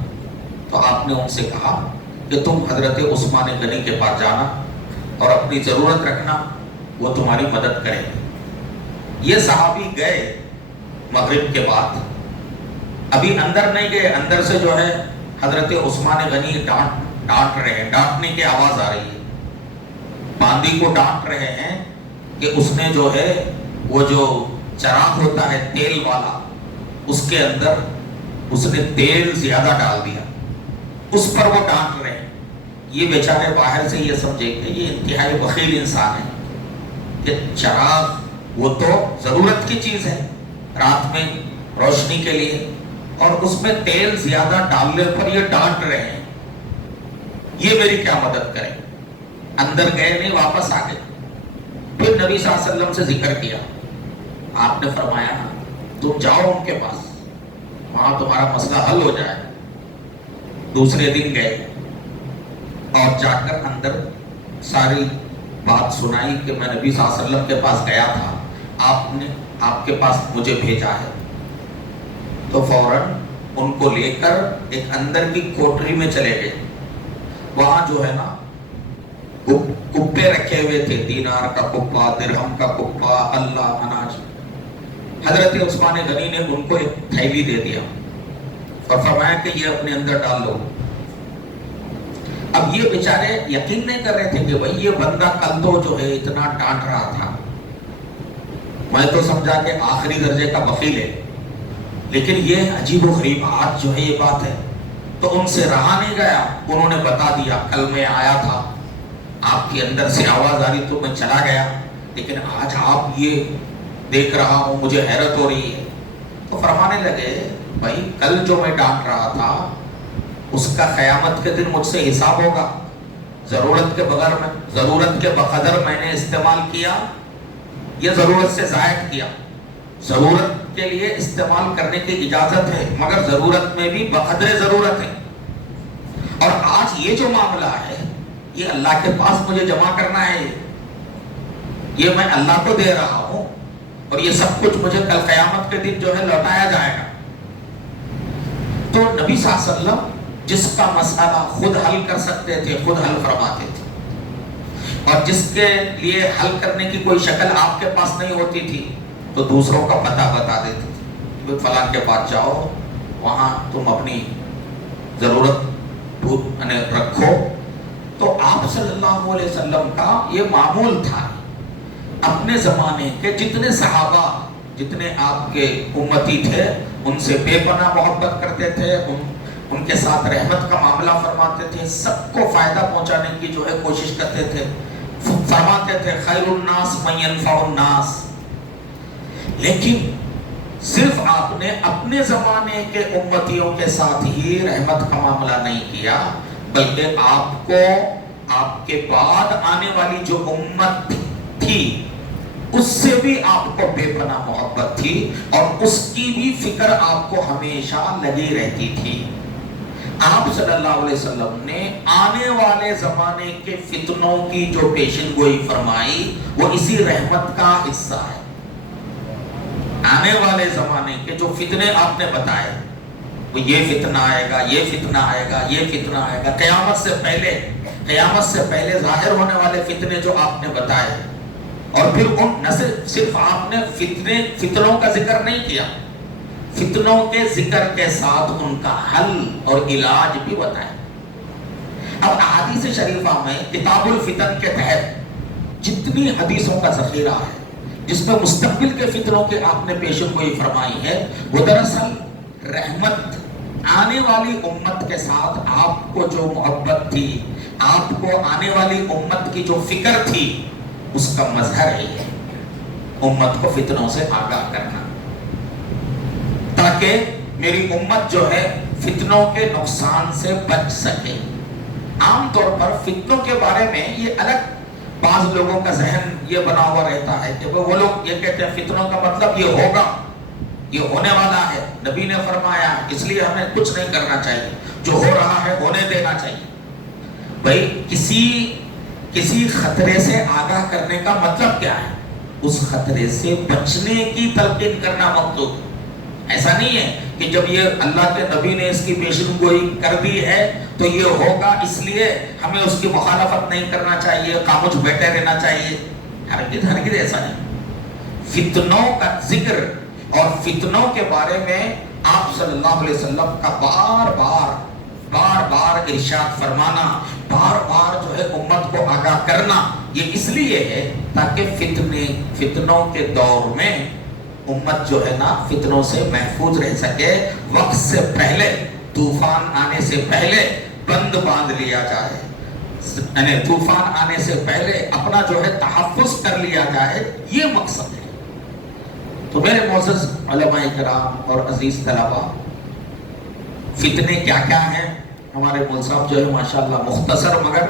تو آپ نے ان سے کہا کہ تم حضرت عثمان غنی کے پاس جانا اور اپنی ضرورت رکھنا، وہ تمہاری مدد کریں گے۔ یہ صحابی گئے مغرب کے بعد ابھی اندر نہیں گئے، اندر سے جو ہے حضرت عثمان غنی ڈانٹ رہے ہیں، ڈانٹنے کی آواز آ رہی ہے، باندی کو ڈانٹ رہے ہیں کہ اس نے جو ہے وہ جو چراغ ہوتا ہے تیل والا، اس کے اندر اس نے تیل زیادہ ڈال دیا، اس پر وہ ڈانٹ رہے ہیں۔ یہ بیچارے باہر سے یہ سمجھے کہ یہ انتہائی بخیل انسان ہے کہ چراغ وہ تو ضرورت کی چیز ہے رات میں روشنی کے لیے، اور اس میں تیل زیادہ ڈالنے پر یہ ڈانٹ رہے ہیں، یہ میری کیا مدد کرے؟ اندر گئے نہیں، واپس آ گئے۔ پھر نبی صلی اللہ علیہ وسلم سے ذکر کیا، آپ نے فرمایا تم جاؤ ان کے پاس، وہاں تمہارا مسئلہ حل ہو جائے۔ دوسرے دن گئے اور جا کر اندر ساری بات سنائی کہ میں نبی صلی اللہ علیہ وسلم کے پاس گیا تھا، آپ نے آپ کے پاس مجھے بھیجا ہے۔ تو فوراً ان کو لے کر ایک اندر کی کوٹری میں چلے گئے، وہاں جو ہے نا کپے رکھے ہوئے تھے، دینار کا کپا، درہم کا کپا، اللہ اناج۔ حضرت عثمان غنی نے ان کو ایک تھیلی دے دیا اور فرمایا کہ یہ اپنے اندر ڈال لو۔ اب یہ بیچارے یقین نہیں کر رہے تھے کہ بھائی یہ بندہ کل تو جو ہے اتنا ڈانٹ رہا تھا، میں تو سمجھا کہ آخری درجے کا بخیل ہے، لیکن یہ عجیب و غریب آج جو ہے یہ بات ہے۔ تو ان سے رہا نہیں گیا، انہوں نے بتا دیا کل میں آیا تھا، آپ کے اندر سے آواز آ رہی تو میں چلا گیا، لیکن آج آپ یہ دیکھ رہا ہوں، مجھے حیرت ہو رہی ہے۔ تو فرمانے لگے بھائی کل جو میں ڈانٹ رہا تھا اس کا قیامت کے دن مجھ سے حساب ہوگا، ضرورت کے بغیر میں، ضرورت کے بقدر میں نے استعمال کیا، یہ ضرورت سے زائد کیا۔ ضرورت کے لیے استعمال کرنے کی اجازت ہے، مگر ضرورت میں بھی بقدر ضرورت ہے۔ اور آج یہ جو معاملہ ہے یہ اللہ کے پاس مجھے جمع کرنا ہے، یہ میں اللہ کو دے رہا ہوں، اور یہ سب کچھ مجھے کل قیامت کے دن جو ہے لوٹایا جائے گا۔ تو نبی صلی اللہ علیہ وسلم جس کا مسئلہ خود حل کر سکتے تھے خود حل فرماتے تھے، اور جس کے لیے حل کرنے کی کوئی شکل آپ کے پاس نہیں ہوتی تھی تو دوسروں کا پتہ بتا دیتے تھے، فلاں کے پاس جاؤ، وہاں تم اپنی ضرورت رکھو۔ تو آپ صلی اللہ علیہ وسلم کا یہ معمول تھا، اپنے زمانے کے جتنے صحابہ، جتنے آپ کے امتی تھے، ان سے بے پناہ محبت کرتے تھے، ان کے ساتھ رحمت کا معاملہ فرماتے تھے، سب کو فائدہ پہنچانے کی جو ہے کوشش کرتے تھے، فرماتے تھے خیر الناس من ينفع الناس۔ لیکن صرف آپ نے اپنے زمانے کے امتیوں کے ساتھ ہی رحمت کا معاملہ نہیں کیا، بلکہ آپ کو آپ کے بعد آنے والی جو امت تھی اس سے بھی آپ کو بے پناہ محبت تھی، اور اس کی بھی فکر آپ کو ہمیشہ لگی رہتی تھی۔ آپ صلی اللہ علیہ وسلم نے آنے والے زمانے کے فتنوں کی جو پیشن گوئی فرمائی وہ اسی رحمت کا حصہ ہے۔ آنے والے زمانے کے جو فتنے آپ نے بتائے، وہ یہ فتنہ آئے گا، یہ فتنہ آئے گا، یہ فتنہ آئے گا، قیامت سے پہلے ظاہر ہونے والے فتنے جو آپ نے بتائے، اور پھر ان نہ صرف آپ نے فتنوں کا ذکر نہیں کیا، فتنوں کے ذکر کے ساتھ ان کا حل اور علاج بھی بتایا۔ اب احادیث شریفہ میں کتاب الفتن کے تحت جتنی حدیثوں کا ذخیرہ ہے جس میں مستقبل کے فتنوں کے آپ نے پیشن گوئی فرمائی ہے، وہ دراصل رحمت، آنے والی امت کے ساتھ آپ کو جو محبت تھی، آپ کو آنے والی امت کی جو فکر تھی، اس کا مظہر ہے امت کو فتنوں سے آگاہ کرنا، تاکہ میری امت جو ہے فتنوں کے نقصان سے بچ سکے۔ عام طور پر فتنوں کے بارے میں یہ الگ بعض لوگوں کا ذہن یہ بنا ہوا رہتا ہے کہ وہ لوگ یہ کہتے ہیں فتنوں کا مطلب یہ ہوگا، یہ ہونے والا ہے، نبی نے فرمایا، اس لیے ہمیں کچھ نہیں کرنا چاہیے، جو ہو رہا ہے ہونے دینا چاہیے۔ بھائی کسی خطرے سے آگاہ کرنے کا مطلب کیا ہے؟ اس خطرے سے بچنے کی تلقین کرنا مطلوب ہے۔ ایسا نہیں ہے کہ جب یہ اللہ کے نبی نے اس کی پیشن گوئی کر دی ہے تو یہ ہوگا، اس لیے ہمیں اس کی مخالفت نہیں کرنا چاہیے، خاموش بیٹھے رہنا چاہیے۔ ہرگز ایسا نہیں۔ فتنوں کا ذکر اور فتنوں کے بارے میں آپ صلی اللہ علیہ وسلم کا بار بار ارشاد فرمانا، بار بار جو ہے امت کو آگاہ کرنا، یہ اس لیے ہے تاکہ فتنوں کے دور میں امت جو ہے نا فتنوں سے محفوظ رہ سکے، وقت سے پہلے، طوفان آنے سے پہلے بند باندھ لیا جائے، یعنی طوفان آنے سے پہلے اپنا جو ہے تحفظ کر لیا جائے، یہ مقصد ہے۔ تو میرے معزز علماء کرام اور عزیز طلباء، فتنے کیا کیا ہیں؟ ہمارے مول صاحب جو ہے ماشاءاللہ مختصر مگر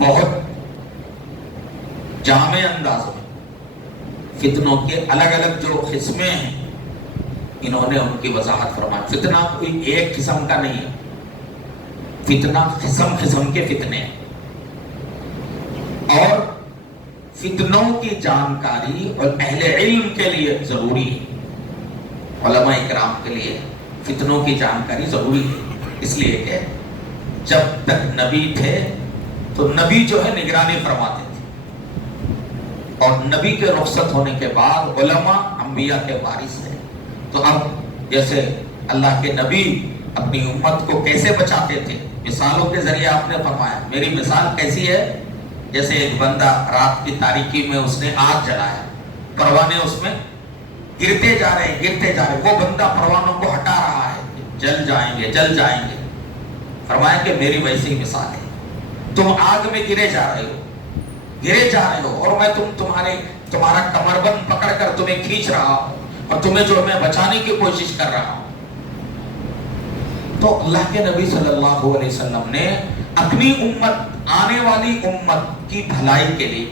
بہت جامع انداز میں فتنوں کے الگ الگ جو قسمیں ہیں انہوں نے ان کی وضاحت فرمائی۔ فتنہ کوئی ایک قسم کا نہیں ہے، فتنہ قسم کے فتنے ہیں، اور فتنوں کی جانکاری اور اہل علم کے لیے ضروری ہے، علماء اکرام کے لیے فتنوں کی جانکاری ضروری ہے، اس لیے کہ جب تک نبی تھے تو نبی جو ہے نگرانی فرماتے تھے، اور نبی کے رخصت ہونے کے بعد علماء انبیاء کے وارث تھے۔ تو اب جیسے اللہ کے نبی اپنی امت کو کیسے بچاتے تھے، مثالوں کے ذریعے آپ نے فرمایا۔ میری مثال کیسی ہے؟ جیسے ایک بندہ رات کی تاریکی میں اس نے آگ جلایا، پروانے اس میں گرتے جا رہے، وہ بندہ پروانوں کو ہٹا رہا ہے، جل جائیں گے۔ فرمایا کہ میری ویسی ہی مثال ہے، تم آگ میں گرے جا رہے ہو اور میں تمہارا کمربند پکڑ کر تمہیں کھینچ رہا ہوں اور تمہیں جو میں بچانے کی کوشش کر رہا ہوں۔ تو اللہ کے نبی صلی اللہ علیہ وسلم نے اپنی امت، آنے والی امت کی بھلائی کے لیے،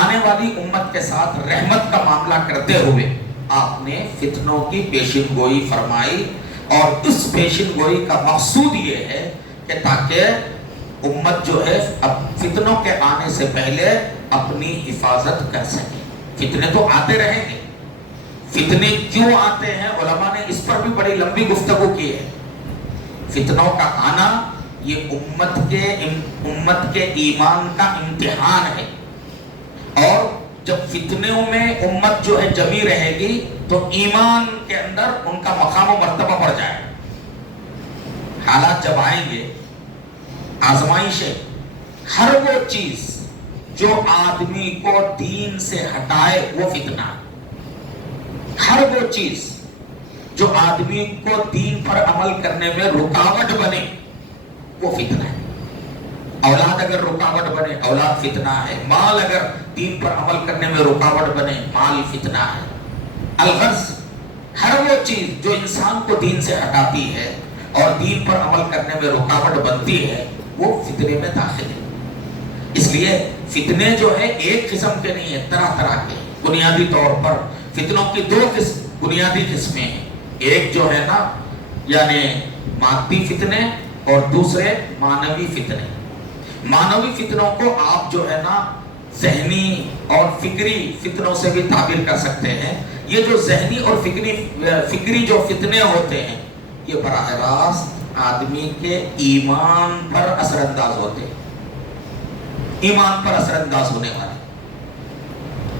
آنے والی امت کے ساتھ رحمت کا معاملہ کرتے ہوئے آپ نے فتنوں کی پیشن گوئی فرمائی، اور اس پیشن گوئی کا مقصود یہ ہے کہ تاکہ امت جو ہے اب فتنوں کے آنے سے پہلے اپنی حفاظت کر سکے۔ فتنے تو آتے رہیں گے، فتنے کیوں آتے ہیں علماء نے اس پر بھی بڑی لمبی گفتگو کی ہے۔ فتنوں کا آنا یہ امت کے ایمان کا امتحان ہے، اور جب فتنوں میں امت جو ہے جمی رہے گی تو ایمان کے اندر ان کا مقام و مرتبہ بڑھ جائے گا۔ حالات جب آئیں گے، آزمائشیں، ہر وہ چیز جو آدمی کو دین سے ہٹائے وہ فتنہ ہے، ہر وہ چیز جو آدمی کو دین پر عمل کرنے میں رکاوٹ بنے وہ فتنہ ہے۔ اولاد اگر رکاوٹ بنے اولاد فتنہ ہے، مال اگر دین پر عمل کرنے میں رکاوٹ بنے مال فتنہ ہے۔ الغرض ہر وہ چیز جو انسان کو دین سے ہٹاتی ہے اور دین پر عمل کرنے میں رکاوٹ بنتی ہے وہ فتنے میں داخل ہے۔ اس لیے فتنے جو ہے ایک قسم کے نہیں ہے، طرح طرح کے۔ بنیادی طور پر فتنوں کی دو بنیادی قسمیں ہیں، ایک جو ہے نا یعنی مادی فتنے اور دوسرے معنوی فتنے۔ معنوی فتنوں کو آپ جو ہے نا ذہنی اور فکری فتنوں سے بھی تعبیر کر سکتے ہیں۔ یہ جو ذہنی اور فکری جو فتنے ہوتے ہیں یہ براہ راست آدمی کے ایمان پر اثر انداز ہوتے ہیں، ایمان پر اثر انداز ہونے والے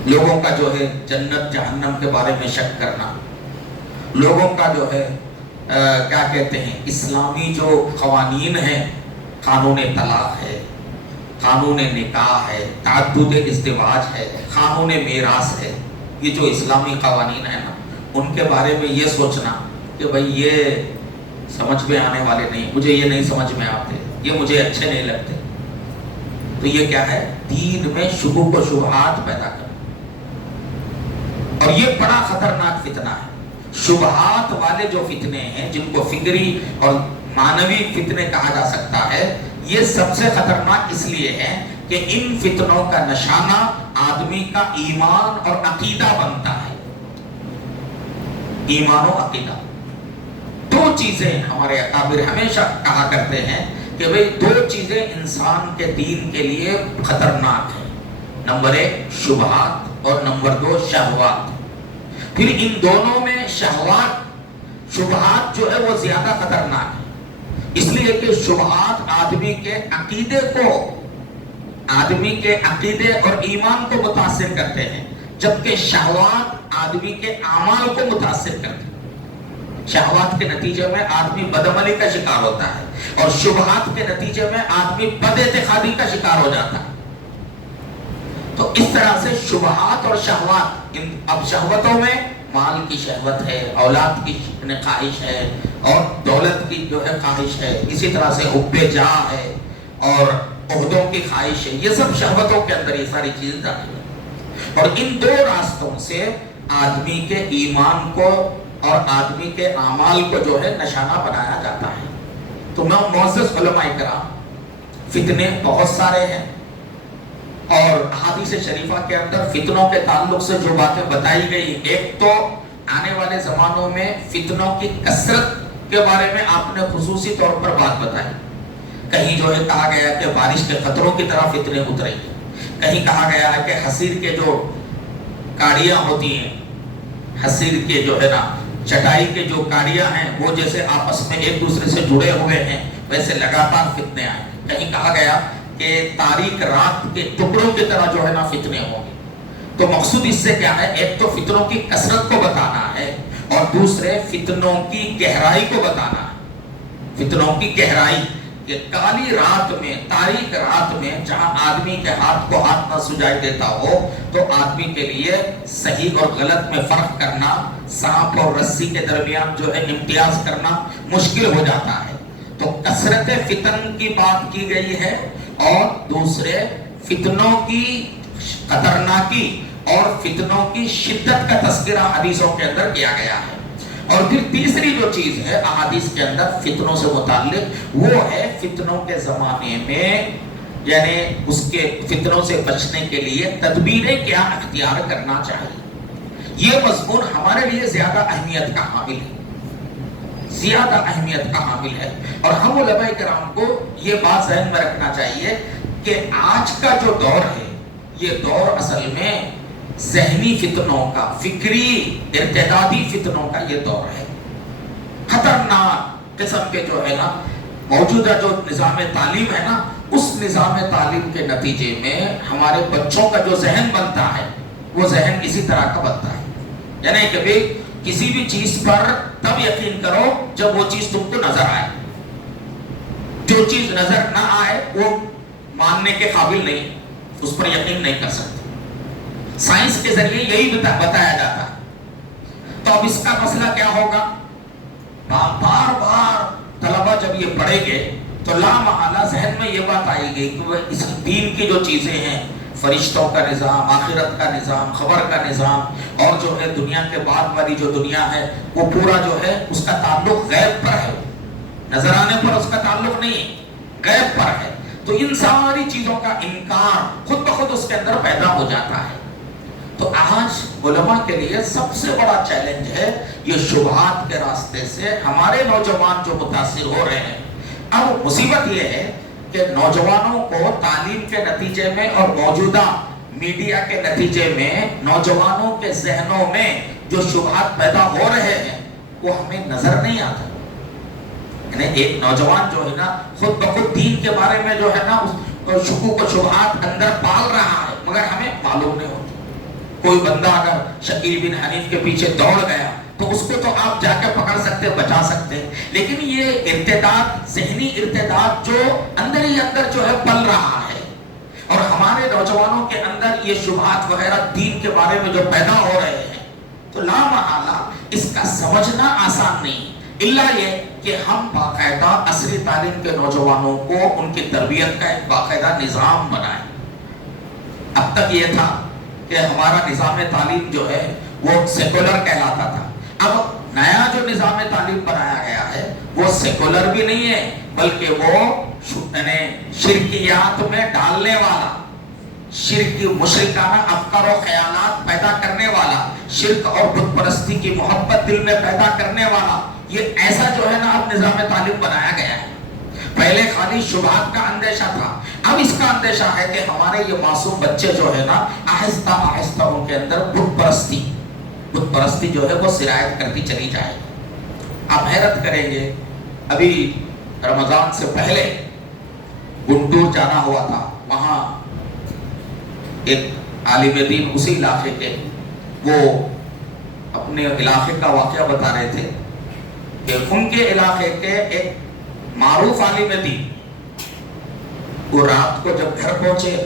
لوگوں کا جو ہے جنت جہنم کے بارے میں شک کرنا، لوگوں کا جو ہے کیا کہتے ہیں اسلامی جو قوانین ہیں، قانون طلاق ہے، قانون نکاح ہے، تعدد ازدواج ہے، قانون میراث ہے، یہ جو اسلامی قوانین ہیں نا ان کے بارے میں یہ سوچنا کہ بھئی یہ سمجھ میں آنے والے نہیں، مجھے یہ نہیں سمجھ میں آتے، یہ مجھے اچھے نہیں لگتے، تو یہ کیا ہے؟ دین میں شبہات و شبہات پیدا کرنا، اور یہ بڑا خطرناک فتنہ ہے۔ شبہات والے جو فتنے ہیں جن کو فکری اور معنوی فتنے کہا جا سکتا ہے، یہ سب سے خطرناک اس لیے ہے کہ ان فتنوں کا نشانہ آدمی کا ایمان اور عقیدہ بنتا ہے۔ ایمان و عقیدہ دو چیزیں ہمارے اکابر ہمیشہ کہا کرتے ہیں کہ بھئی دو چیزیں انسان کے دین کے لیے خطرناک ہیں، نمبر 1 شبہات اور نمبر 2 شہوات۔ پھر ان دونوں میں شبہات جو ہے وہ زیادہ خطرناک ہے، اس لیے کہ شبہات آدمی کے عقیدے اور ایمان کو متاثر کرتے ہیں، جبکہ شہوات آدمی کے اعمال کو متاثر کرتی ہے۔ شہوات کے نتیجے میں آدمی بدعملی کا شکار ہوتا ہے، اور شبہات کے نتیجے میں آدمی بد اعتقادی کا شکار ہو جاتا ہے۔ تو اس طرح سے شبہات اور شہوات، اب شہوتوں میں مال کی شہوت ہے، اولاد کی خواہش ہے، اور دولت کی جو ہے خواہش ہے، اسی طرح سے حب جاہ ہے اور عہدوں کی خواہش ہے، یہ سب شہوتوں کے اندر یہ ساری چیزیں داخل ہیں۔ اور ان دو راستوں سے آدمی کے ایمان کو اور آدمی کے اعمال کو جو ہے نشانہ بنایا جاتا ہے۔ تو معزز علماء کرام، فتنے بہت سارے ہیں، اور احادیث شریفہ کے اندر فتنوں کے تعلق سے جو باتیں بتائی گئی، ایک تو آنے والے زمانوں میں فتنوں کی کثرت کے بارے میں آپ نے خصوصی طور پر بات بتائی۔ کہیں جو ہے کہا گیا کہ بارش کے قطروں کی طرح فتنے اتریں گے، کہیں کہا گیا ہے کہ حصیر کے جو کاڑیاں ہوتی ہیں، حصیر کے جو ہے نا چٹائی کے جو کاڑیاں ہیں، وہ جیسے آپس میں ایک دوسرے سے جڑے ہوئے ہیں، ویسے لگاتار فتنے آئیں۔ کہیں کہا گیا کہ تاریک رات کے ٹکڑوں کی طرح جو ہے نا فتنے ہوں گے۔ تو مقصود اس سے کیا ہے؟ ایک تو فتنوں کی کثرت کو بتانا ہے، اور دوسرے فتنوں کی گہرائی کو بتانا ہے۔ فتنوں کی گہرائی کہ کالی رات میں، تاریک رات میں، جہاں آدمی کے ہاتھ کو ہاتھ نہ سجائی دیتا ہو، تو آدمی کے لیے صحیح اور غلط میں فرق کرنا، سانپ اور رسی کے درمیان جو ہے امتیاز کرنا مشکل ہو جاتا ہے۔ تو کثرت فتن کی بات کی گئی ہے، اور دوسرے فتنوں کی خطرناکی اور فتنوں کی شدت کا تذکرہ حدیثوں کے اندر کیا گیا ہے۔ اور پھر تیسری جو چیز ہے احادیث کے اندر فتنوں سے متعلق، وہ ہے فتنوں کے زمانے میں، یعنی اس کے فتنوں سے بچنے کے لیے تدبیریں کیا اختیار کرنا چاہیے۔ یہ مضمون ہمارے لیے زیادہ اہمیت کا حامل ہے، زیادہ اہمیت کا حامل ہے، اور ہم علماء کرام کو یہ بات ذہن میں رکھنا چاہیے کہ آج کا جو دور ہے، یہ دور اصل میں ذہنی فتنوں کا، فکری ارتدادی فتنوں کا یہ دور ہے۔ خطرناک قسم کے جو ہے نا موجودہ جو نظام تعلیم ہے نا، اس نظام تعلیم کے نتیجے میں ہمارے بچوں کا جو ذہن بنتا ہے، وہ ذہن اسی طرح کا بنتا ہے۔ یعنی کہ بھی کسی بھی چیز پر تب یقین کرو جب وہ چیز تم کو نظر آئے، جو چیز نظر نہ آئے وہ ماننے کے قابل نہیں، اس پر یقین نہیں کر سکتے۔ سائنس کے ذریعے یہی بتایا جاتا ہے۔ تو اب اس کا مسئلہ کیا ہوگا؟ بار بار طلبہ جب یہ پڑھیں گے تو لا محالہ ذہن میں یہ بات آئے گی کہ وہ اس دین کی جو چیزیں ہیں، فرشتوں کا نظام، آخرت کا نظام، خبر کا نظام، اور جو ہے دنیا کے بعد والی جو دنیا ہے، وہ پورا جو ہے اس کا تعلق غیب پر ہے، نظر آنے پر اس کا تعلق نہیں ہے، غیب پر ہے۔ تو ان ساری چیزوں کا انکار خود بخود اس کے اندر پیدا ہو جاتا ہے۔ تو آج علماء کے لیے سب سے بڑا چیلنج ہے یہ شبہات کے راستے سے ہمارے نوجوان جو متاثر ہو رہے ہیں۔ اب مصیبت یہ ہے کہ نوجوانوں کو تعلیم کے نتیجے میں اور موجودہ میڈیا کے نتیجے میں نوجوانوں کے ذہنوں میں جو شبہات پیدا ہو رہے ہیں وہ ہمیں نظر نہیں آتا۔ یعنی ایک نوجوان جو ہے نا خود بخود دین کے بارے میں جو ہے نا شکوک و شبہات اندر پال رہا ہے، مگر ہمیں معلوم نہیں ہوتا۔ کوئی بندہ اگر شکیل بن حنیف کے پیچھے دوڑ گیا تو اس کو تو آپ جا کے پکڑ سکتے، بچا سکتے، لیکن یہ ارتداد، ذہنی ارتداد جو اندر ہی اندر جو ہے پل رہا ہے، اور ہمارے نوجوانوں کے اندر یہ شبہات وغیرہ دین کے بارے میں جو پیدا ہو رہے ہیں، تو لا محالہ اس کا سمجھنا آسان نہیں، الا یہ کہ ہم باقاعدہ عصری تعلیم کے نوجوانوں کو ان کی تربیت کا ایک باقاعدہ نظام بنائیں۔ اب تک یہ تھا کہ ہمارا نظام تعلیم جو ہے وہ سیکولر کہلاتا تھا۔ اب نیا جو نظام تعلیم بنایا گیا ہے وہ سیکولر بھی نہیں ہے، بلکہ وہ شرکیات میں ڈالنے والا، شرک کی مشرکانہ افکار و خیالات پیدا کرنے والا، شرک اور بت پرستی کی محبت دل میں پیدا کرنے والا، یہ ایسا جو ہے نا اب نظام تعلیم بنایا گیا ہے۔ پہلے خالی شبہات کا اندیشہ تھا، اب اس کا اندیشہ ہے کہ ہمارے یہ معصوم بچے جو ہے نا آہستہ آہستہ ان کے اندر بت پرستی جو ہے وہ سرایت کرتی چلی جائے۔ آپ حیرت کریں گے، ابھی رمضان سے پہلے گنٹور جانا ہوا تھا، وہاں ایک عالم دین اسی علاقے کے وہ اپنے علاقے کا واقعہ بتا رہے تھے کہ ان کے علاقے کے ایک معروف عالم دین وہ رات کو جب گھر پہنچے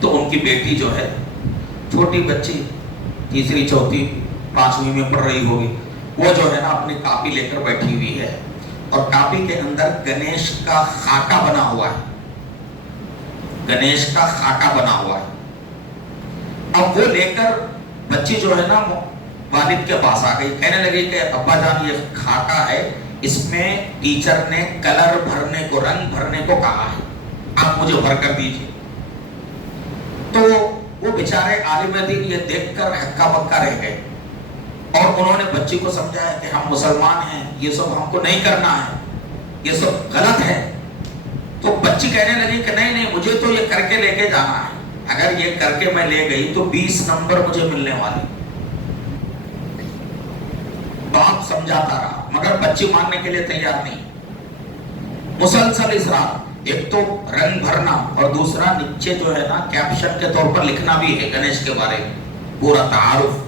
تو ان کی بیٹی جو ہے چھوٹی بچی تیسری چوتھی پانچویں میں پڑھ رہی ہوگی، وہ جو ہے نا اپنی کاپی لے کر بیٹھی ہوئی ہے اور کاپی کے اندر گنیش کا خاکہ بنا ہوا ہے، گنیش کا خاکہ بنا ہوا ہے۔ اب وہ لے کر بچی جو ہے نا والد کے پاس آ گئی، کہنے لگی کہ ابا جان یہ خاکہ ہے، اس میں ٹیچر نے کلر بھرنے کو، رنگ بھرنے کو کہا ہے، آپ مجھے بھر کر دیجیے۔ تو وہ بیچارے عالم دین یہ دیکھ کر ہکا بکا رہ گئے اور انہوں نے بچی کو سمجھایا کہ ہم مسلمان ہیں، یہ سب ہم کو نہیں کرنا ہے، یہ سب غلط ہے۔ تو بچی کہنے لگی کہ نہیں نہیں، مجھے تو یہ کر کے لے کے جانا ہے، اگر یہ کر کے میں لے گئی تو 20 نمبر مجھے ملنے والی۔ باپ سمجھاتا رہا مگر بچی ماننے کے لیے تیار نہیں۔ مسلسل اصرار، ایک تو رنگ بھرنا اور دوسرا نیچے جو ہے نا کیپشن کے طور پر لکھنا بھی ہے گنیش کے بارے میں، پورا تعارف۔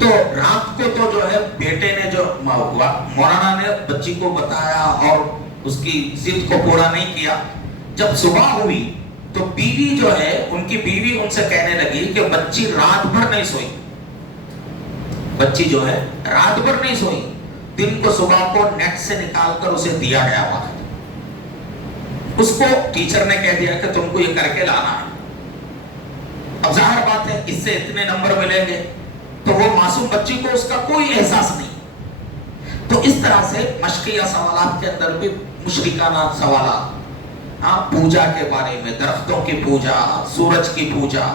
تو رات کو تو جو ہے بیٹے نے جو مولانا نے بچی کو بتایا اور اس کی ضد کو پورا نہیں کیا۔ جب صبح ہوئی تو بیوی جو ہے، ان کی بیوی ان سے کہنے لگی کہ بچی رات بھر نہیں سوئی، بچی جو ہے رات بھر نہیں سوئی، دن کو صبح کو نیٹ سے نکال کر اسے دیا گیا ہوا ہے، اس کو ٹیچر نے کہہ دیا کہ تم کو یہ کر کے لانا ہے۔ اب ظاہر بات ہے اس سے اتنے نمبر ملیں گے، تو وہ معصوم بچی کو اس کا کوئی احساس نہیں۔ تو اس طرح سے مشقیہ سوالات کے اندر بھی مشرکانہ سوالات، پوجا کے بارے میں، درختوں کی پوجا، سورج کی پوجا،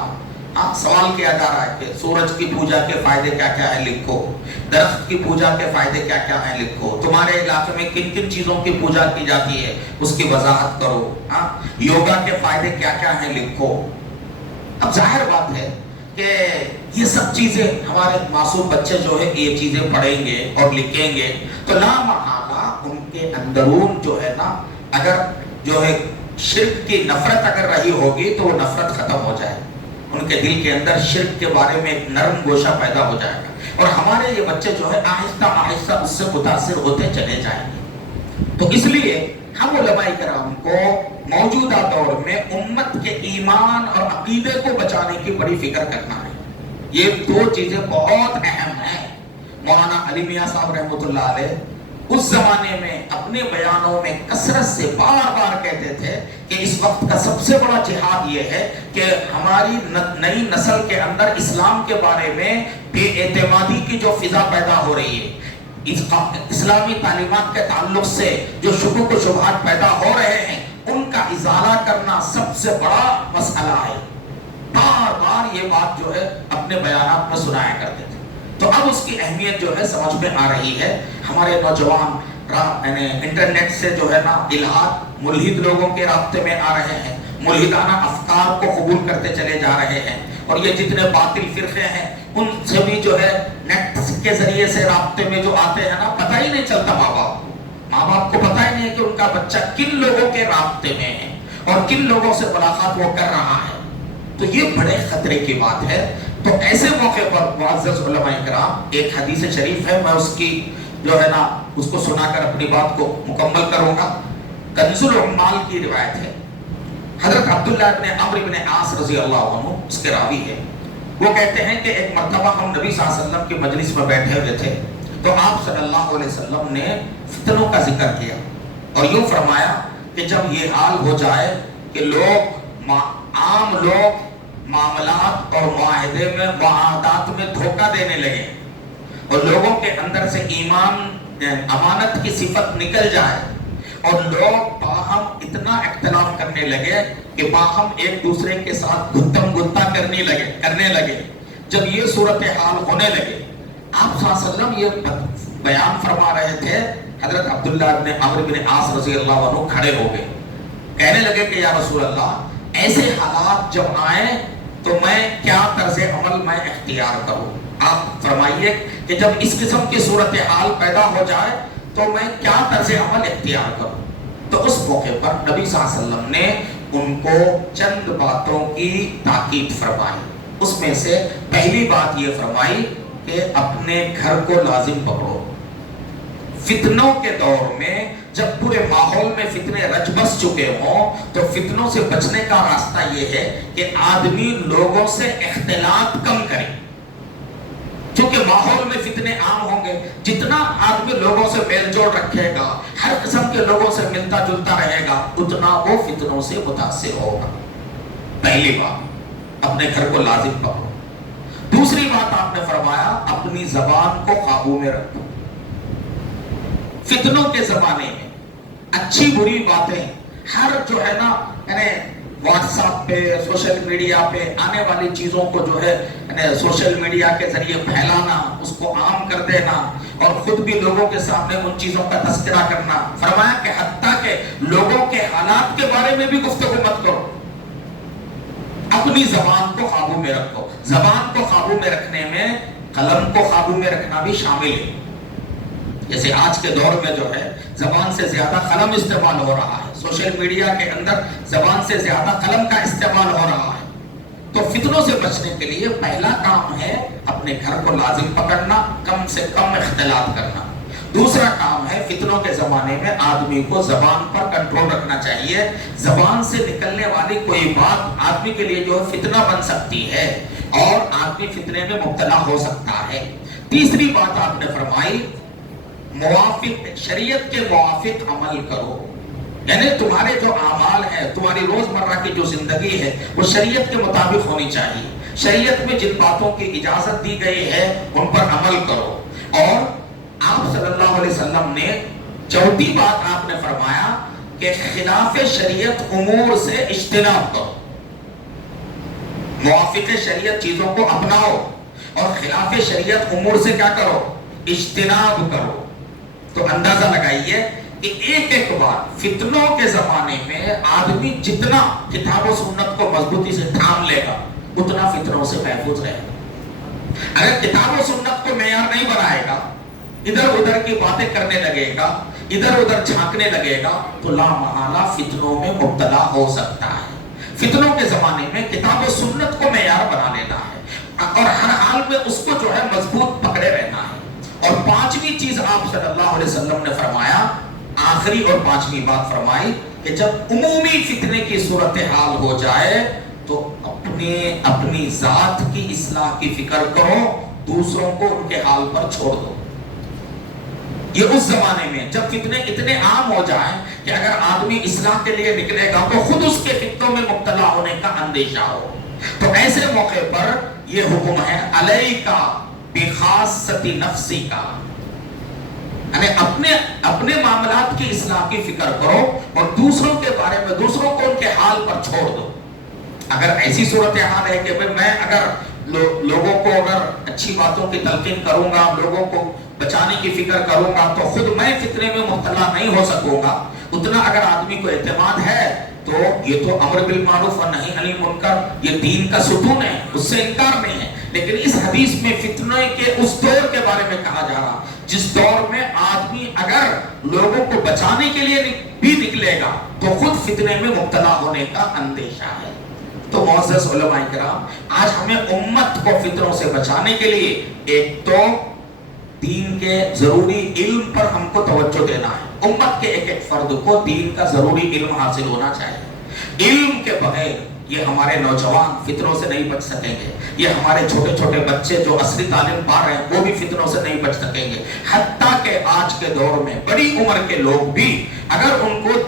سوال کیا جا رہا ہے کہ سورج کی پوجا کے فائدے کیا کیا ہیں لکھو، درخت کی پوجا کے فائدے کیا کیا ہیں لکھو، تمہارے علاقے میں کن کن چیزوں کی پوجا کی جاتی ہے اس کی وضاحت کرو، یوگا کے فائدے کیا کیا ہیں لکھو۔ اب ظاہر بات ہے کہ یہ سب چیزیں ہمارے معصوم بچے جو ہے یہ چیزیں پڑھیں گے اور لکھیں گے تو لا محالہ ان کے اندرون جو ہے نا، اگر جو ہے شرک کی نفرت اگر رہی ہوگی تو وہ نفرت ختم ہو جائے، ان کے دل کے اندر شرک کے بارے میں ایک نرم گوشہ پیدا ہو جائے گا، اور ہمارے یہ بچے جو ہے آہستہ آہستہ اس سے متاثر ہوتے چلے جائیں گے۔ تو اس لیے ہم علماء کرام کو موجودہ دور میں امت کے ایمان اور عقیدے کو بچانے کی بڑی فکر کرنا ہے۔ یہ دو چیزیں بہت اہم ہیں۔ مولانا علی میاں صاحب رحمۃ اللہ علیہ اس زمانے میں اپنے بیانوں میں کثرت سے بار بار کہتے تھے کہ اس وقت کا سب سے بڑا جہاد یہ ہے کہ ہماری نئی نسل کے اندر اسلام کے بارے میں بے اعتمادی کی جو فضا پیدا ہو رہی ہے، اسلامی تعلیمات کے تعلق سے جو شکوک و شبہات پیدا ہو رہے ہیں، ان کا ازالہ کرنا سب سے بڑا مسئلہ ہے۔ بار بار یہ بات جو ہے اپنے بیانات میں سنایا کرتے تھے۔ تو اب اس کی اہمیت جو ہے سمجھ میں آ رہی ہے۔ ہمارے نوجوان انٹرنیٹ سے جو ہے نا الہاد ملحد لوگوں کے رابطے میں آ رہے ہیں، ملحدانہ افکار کو قبول کرتے چلے جا رہے ہیں، اور یہ جتنے باطل فرقے ہیں ان سے بھی جو ہے نیٹ کے ذریعے سے رابطے میں جو آتے ہیں نا، پتہ ہی نہیں چلتا ماں باپ کو پتہ ہی نہیں ہے کہ ان کا بچہ کن لوگوں کے رابطے میں ہے اور کن لوگوں سے ملاقات وہ کر رہا ہے۔ تو یہ بڑے خطرے کی بات ہے۔ تو ایسے موقع پر معزز علماء کرام، ایک حدیث شریف ہے، میں اس کی جو ہے نا اس کو سنا کر اپنی بات کو مکمل کروں گا۔ کنز العمال کی روایت ہے، حضرت عبداللہ ابن عمرو ابن عاص رضی اللہ عنہ اس کے راوی ہے، وہ کہتے ہیں کہ ایک مرتبہ ہم نبی صلی اللہ علیہ وسلم کی مجلس میں بیٹھے ہوئے تھے تو آپ صلی اللہ علیہ وسلم نے فتنوں کا ذکر کیا اور یوں فرمایا کہ جب یہ حال ہو جائے کہ عام لوگ معاملات اور معاہدے میں، معاہدات میں دھوکہ دینے لگے اور لوگوں کے اندر سے امانت کی صفت نکل جائے اور لوگ باہم اتنا اختلاف کرنے لگے کہ باہم ایک دوسرے کے ساتھ گھتم گھتا کرنے لگے، جب یہ صورتحال ہونے لگے، آپ صلی اللہ علیہ وسلم یہ بیان فرما رہے تھے، حضرت عبداللہ ابن عمرو ابن عاص رضی اللہ عنہ کھڑے ہو گئے، کہنے لگے کہ یا رسول اللہ، ایسے حالات جب آئیں تو میں کیا طرز عمل میں اختیار کروں؟ آپ فرمائیے کہ جب اس قسم کی صورتحال پیدا ہو جائے تو میں کیا طرز عمل اختیار کروں؟ تو اس موقع پر نبی صلی اللہ علیہ وسلم نے ان کو چند باتوں کی تاکید فرمائی، اس میں سے پہلی بات یہ فرمائی کہ اپنے گھر کو لازم پکڑو. فتنوں کے دور میں جب پورے ماحول میں فتنے رچ بس چکے ہوں تو فتنوں سے بچنے کا راستہ یہ ہے کہ آدمی لوگوں سے اختلاط کم کرے. چونکہ ماحول میں فتنے عام ہوں گے، جتنا آدمی لوگوں سے میل جوڑ رکھے گا، ہر قسم کے لوگوں سے ملتا جلتا رہے گا، اتنا وہ فتنوں سے متاثر ہوگا. پہلی بات اپنے گھر کو لازم پکڑو. دوسری بات آپ نے فرمایا اپنی زبان کو قابو میں رکھو. فتنوں کے زمانے میں اچھی بری باتیں ہر جو ہے نا یعنی واٹس ایپ پہ سوشل میڈیا پہ آنے والی چیزوں کو جو ہے سوشل میڈیا کے ذریعے پھیلانا، اس کو عام کر دینا اور خود بھی لوگوں کے سامنے ان چیزوں کا تذکرہ کرنا. فرمایا کہ حتیٰ کہ لوگوں کے حالات کے بارے میں بھی گفتگو مت کرو. اپنی زبان کو قابو میں رکھو. زبان کو قابو میں رکھنے میں قلم کو قابو میں رکھنا بھی شامل ہے. جیسے آج کے دور میں جو ہے زبان سے زیادہ قلم استعمال ہو رہا ہے، سوشل میڈیا کے اندر زبان سے زیادہ قلم کا استعمال ہو رہا ہے. تو فتنوں سے بچنے کے لیے پہلا کام ہے اپنے گھر کو لازم پکڑنا، کم سے کم اختلاط کرنا. دوسرا کام ہے فتنوں کے زمانے میں آدمی کو زبان پر کنٹرول رکھنا چاہیے. زبان سے نکلنے والی کوئی بات آدمی کے لیے جو فتنہ بن سکتی ہے اور آدمی فتنے میں مبتلا ہو سکتا ہے. تیسری بات آپ نے فرمائی موافق شریعت کے موافق عمل کرو. یعنی تمہارے جو اعمال ہیں، تمہاری روزمرہ کی جو زندگی ہے وہ شریعت کے مطابق ہونی چاہیے. شریعت میں جن باتوں کی اجازت دی گئی ہے ان پر عمل کرو. اور آپ صلی اللہ علیہ وسلم نے چوتھی بات آپ نے فرمایا کہ خلاف شریعت امور سے اجتناب کرو. موافق شریعت چیزوں کو اپناؤ اور خلاف شریعت امور سے کیا کرو؟ اجتناب کرو. تو اندازہ لگائیے کہ ایک ایک بات فتنوں کے زمانے میں آدمی جتنا کتاب و سنت کو مضبوطی سے تھام لے گا اتنا فتنوں سے محفوظ رہے گا. اگر کتاب و سنت کو معیار نہیں بنائے گا، ادھر ادھر کی باتیں کرنے لگے گا، ادھر ادھر جھانکنے لگے گا تو لا محالہ فتنوں میں مبتلا ہو سکتا ہے. فتنوں کے زمانے میں کتاب و سنت کو معیار بنا لینا ہے اور ہر حال میں اس کو جو ہے مضبوط پکڑے رہنا ہے. اور پانچویں چیز آپ صلی اللہ علیہ وسلم نے فرمایا، آخری اور پانچویں بات فرمائی کہ جب عمومی فتنے کی صورتحال ہو جائے تو اپنی ذات کی اصلاح کی فکر کرو، دوسروں کو ان کے حال پر چھوڑ دو. یہ اس زمانے میں جب فتنے اتنے عام ہو جائیں کہ اگر آدمی اصلاح کے لیے نکلے گا تو خود اس کے فتنوں میں مبتلا ہونے کا اندیشہ ہو. تو ایسے موقع پر یہ حکم ہے علیکا بخاصتی نفسی کا، یعنی اپنے معاملات کی اصلاح کی فکر کرو اور دوسروں کے بارے میں دوسروں کو ان کے حال پر چھوڑ دو. اگر ایسی صورتحال ہے کہ میں اگر لوگوں کو اگر اچھی باتوں کی تلقین کروں گا، لوگوں کو بچانے کی فکر کروں گا تو خود میں فتنے میں مبتلا نہیں ہو سکوں گا. اتنا اگر آدمی کو اعتماد ہے تو یہ تو امر بالمعروف و نہی عن المنکر یہ دین کا ستون ہے، اس سے انکار نہیں ہے. لیکن اس حدیث میں فتنے کے اس دور کے بارے میں کہا جا رہا جس دور میں آدمی اگر لوگوں کو بچانے کے لیے بھی نکلے گا تو خود فتنے میں مبتلا ہونے کا اندیشہ ہے. تو معزز علماء کرام، آج ہمیں امت کو فتنوں سے بچانے کے لیے ایک تو دین کے ضروری علم پر ہم کو توجہ دینا ہے. امت کے ایک ایک فرد کو دین کا ضروری علم حاصل ہونا چاہیے. علم کے بغیر یہ ہمارے نوجوان فتنوں سے نہیں بچ سکیں گے. یہ ہمارے چھوٹے چھوٹے بچے جو عصری تعلیم پا رہے ہیں وہ بھی فتنوں سے نہیں بچ سکیں گے. حتیٰ کہ آج کے دور میں بڑی عمر کے لوگ بھی اگر ان کو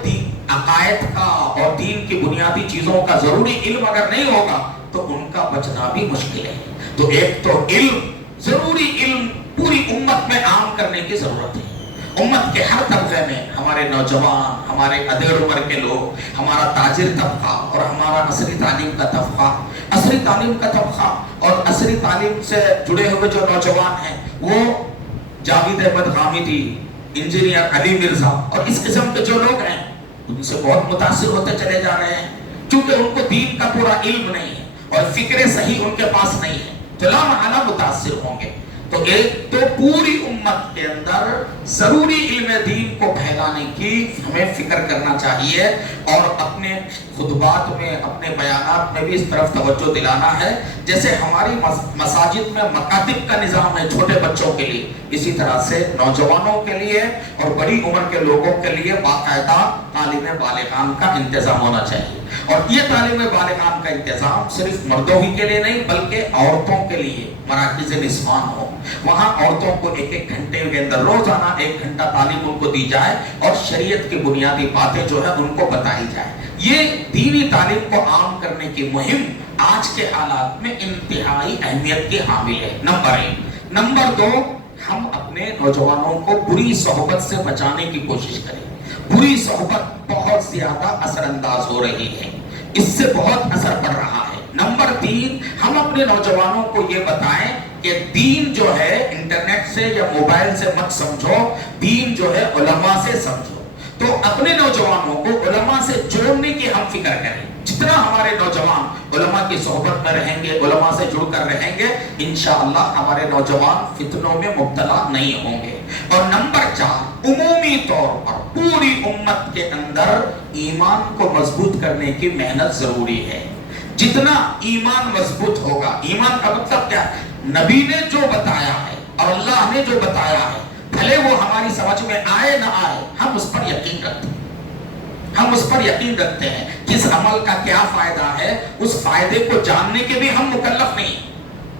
عقائد کا اور دین کی بنیادی چیزوں کا ضروری علم اگر نہیں ہوگا تو ان کا بچنا بھی مشکل ہے. تو ایک تو علم، ضروری علم پوری امت میں عام کرنے کی ضرورت ہے. امت کے ہر طبقے میں ہمارے نوجوان، ہمارے ادھیڑ عمر کے لوگ، ہمارا تاجر طبقہ اور ہمارا عصری تعلیم کا طبقہ، عصری تعلیم کا طبقہ اور عصری تعلیم سے جڑے ہوئے جو نوجوان ہیں وہ جاوید احمد غامدی، انجینئر علی مرزا اور اس قسم کے جو لوگ ہیں ان سے بہت متاثر ہوتے چلے جا رہے ہیں کیونکہ ان کو دین کا پورا علم نہیں ہے اور فکر صحیح ان کے پاس نہیں ہے. تو لا محالہ متاثر ہوں گے. تو ایک تو پوری امت کے اندر ضروری علم دین کو پھیلانے کی ہمیں فکر کرنا چاہیے اور اپنے خطبات میں اپنے بیانات میں بھی اس طرف توجہ دلانا ہے. جیسے ہماری مساجد میں مکاتب کا نظام ہے چھوٹے بچوں کے لیے، اسی طرح سے نوجوانوں کے لیے اور بڑی عمر کے لوگوں کے لیے باقاعدہ تعلیم بالغان کا انتظام ہونا چاہیے. اور یہ تعلیم بالغان کا انتظام صرف مردوں ہی کے لیے نہیں بلکہ عورتوں کے لیے مراکز نسوان ہو، وہاں عورتوں کو ایک ایک گھنٹے کے اندر روزانہ 1 گھنٹہ تعلیم ان کو دی جائے اور شریعت کی بنیادی باتیں جو ہے ان کو بتائی جائے. یہ دینی تعلیم کو عام کرنے کی مہم آج کے حالات میں انتہائی اہمیت کی حامل ہے. نمبر 1. نمبر 2، ہم اپنے نوجوانوں کو بری صحبت سے بچانے کی کوشش کریں. بری صحبت بہت زیادہ اثر انداز ہو رہی ہے، اس سے بہت اثر پڑ رہا ہے. نمبر 3، ہم اپنے نوجوانوں کو یہ بتائیں کہ دین جو ہے انٹرنیٹ سے یا موبائل سے مت سمجھو، دین جو ہے علماء سے سمجھو. تو اپنے نوجوانوں کو علماء سے جوڑنے کی ہم فکر کریں. جتنا ہمارے نوجوان علماء کی صحبت میں رہیں گے، علماء سے جڑ کر رہیں گے، انشاءاللہ ہمارے نوجوان فتنوں میں مبتلا نہیں ہوں گے. اور نمبر 4، عمومی طور پر پوری امت کے اندر ایمان کو مضبوط کرنے کی محنت ضروری ہے. جتنا ایمان مضبوط ہوگا، ایمان کا مطلب کیا ہے؟ نبی نے جو بتایا ہے اور اللہ نے جو بتایا ہے، بھلے وہ ہماری سمجھ میں آئے نہ آئے، ہم اس پر یقین رکھتے ہیں. ہم اس پر یقین رکھتے ہیں کس عمل کا کیا فائدہ ہے، اس فائدے کو جاننے کے بھی ہم مکلف نہیں.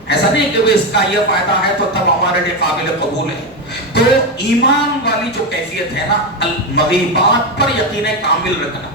ایسا نہیں کہ وہ اس کا یہ فائدہ ہے تو تب ہمارے لیے قابل قبول ہے. تو ایمان والی جو کیفیت ہے نا، المغیبات پر یقین کامل رکھنا.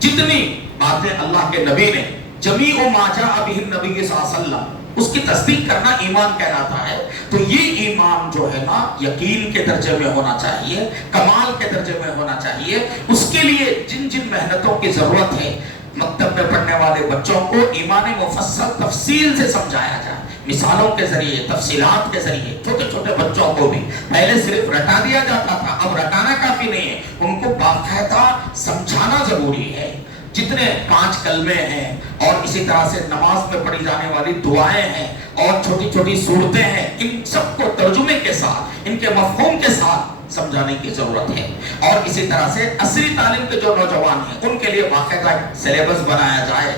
جتنی باتیں اللہ کے نبی نے جمیع ما جاء بہ النبی صلی اللہ علیہ وسلم، اس کی تصدیق کرنا ایمان کہلاتا ہے. تو یہ ایمان جو ہے نا یقین کے درجے میں ہونا چاہیے، کمال کے درجے میں ہونا چاہیے. اس کے لیے جن جن محنتوں کی ضرورت ہے، مکتب میں پڑھنے والے بچوں کو ایمان مفصل تفصیل سے سمجھایا جائے، مثالوں کے ذریعے، تفصیلات کے ذریعے. چھوٹے چھوٹے بچوں کو بھی پہلے صرف رٹا دیا جاتا تھا، اب رٹانا کافی نہیں ہے، ان کو باقاعدہ سمجھانا ضروری ہے. جتنے 5 کلمے ہیں اور اسی طرح سے نماز میں پڑھی جانے والی دعائیں ہیں اور چھوٹی چھوٹی صورتیں ہیں، ان سب کو ترجمے کے ساتھ، ان کے مفہوم کے ساتھ سمجھانے کی ضرورت ہے. اور اسی طرح سے عصری تعلیم کے جو نوجوان ہیں ان کے لیے باقاعدہ سلیبس بنایا جائے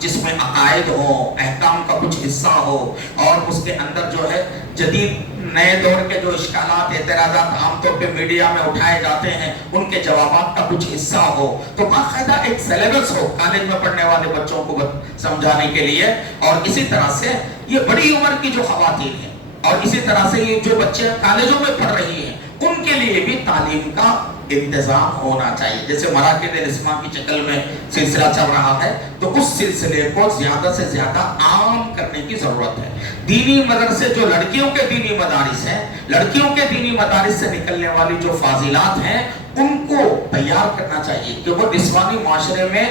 جس میں عقائد ہو، احکام کا کچھ حصہ ہو، اور اس کے اندر جو ہے جدید نئے دور کے جو اشکالات، اعتراضات عام طور پہ میڈیا میں اٹھائے جاتے ہیں، ان کے جوابات کا کچھ حصہ ہو. تو باقاعدہ ایک سلیبس ہو کالج میں پڑھنے والے بچوں کو سمجھانے کے لیے. اور اسی طرح سے یہ بڑی عمر کی جو خواتین ہیں اور اسی طرح سے یہ جو بچے کالجوں میں پڑھ رہی ہیں، ان کے لیے بھی تعلیم کا انتظام ہونا چاہیے. جیسے مراکز نسواں کی شکل میں سلسلہ چل رہا ہے، تو اس سلسلے کو زیادہ سے زیادہ عام کرنے کی ضرورت ہے. دینی مدرسے جو لڑکیوں کے دینی مدارس ہیں، لڑکیوں کے دینی مدارس سے نکلنے والی جو فاضلات ہیں، ان کو تیار کرنا چاہیے کہ وہ نسوانی معاشرے میں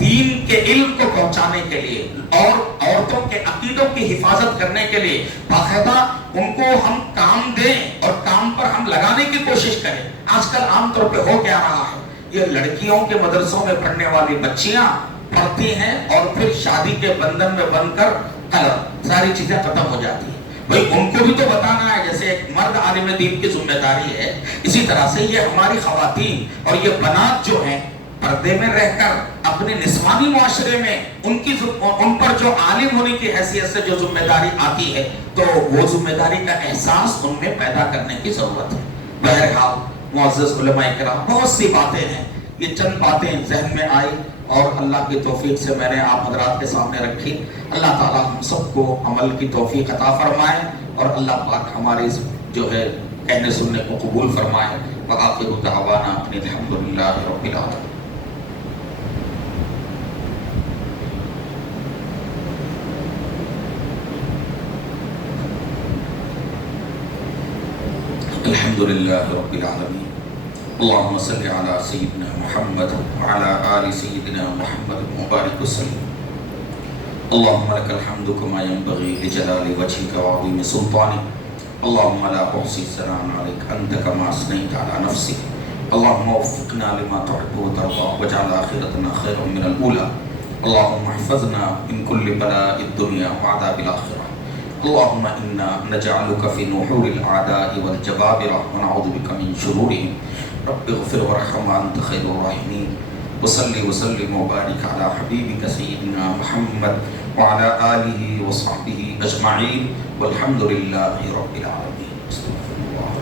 دین کے علم کو پہنچانے کے لیے اور عورتوں کے عقیدوں کی حفاظت کرنے کے لیے باقاعدہ ان کو ہم کام دیں اور کام پر ہم لگانے کی کوشش کریں. آج کل عام طور پہ ہو کیا رہا ہے، یہ لڑکیوں کے مدرسوں میں پڑھنے والی بچیاں پڑھتی ہیں اور پھر شادی کے بندھن میں بن کر ساری چیزیں ختم ہو جاتی ہیں. بھئی ان کو بھی تو بتانا ہے، جیسے ایک مرد عالم دین کی ذمہ داری ہے، اسی طرح سے یہ ہماری خواتین اور یہ بنات جو ہیں پردے میں رہ کر اپنے نسوانی معاشرے میں ان پر جو عالم ہونے کی حیثیت سے جو ذمہ داری آتی ہے، تو وہ ذمہ داری کا احساس ان میں پیدا کرنے کی ضرورت ہے. بہرحال معزز علماء کرام، بہت سی باتیں ہیں، یہ چند باتیں ذہن میں آئی اور اللہ کی توفیق سے میں نے آپ حضرات کے سامنے رکھی. اللہ تعالی ہم سب کو عمل کی توفیق عطا فرمائے اور اللہ پاک ہماری جو ہے کہنے سننے کو قبول فرمائے. وآخر دعوانا ان الحمدللہ رب العالمین. الحمدللہ رب العالمین. اللہم صل علی سیدنا محمد وعلی آل سیدنا محمد مبارک وسلم. اللہم لک الحمد کما ینبغی لجلال وجہک وعظیم سلطانک. اللہم لا احصی ثناء علیک انت کما اثنیت علی نفسک. اللہم وفقنا لما تحب وترضى واجعل آخرتنا خیرا من الاولی. اللہم احفظنا من کل بلاء الدنیا وعذاب الآخرہ. اللهم إنا نجعلك في نحور الأعداء والجبابرة ونعوذ بك من شرورهم رب اغفر وارحم وأنت خير الراحمين وصل وسلم وبارك على حبيبك سيدنا محمد وعلى آله وصحبه أجمعين والحمد لله رب العالمين. استغفر الله.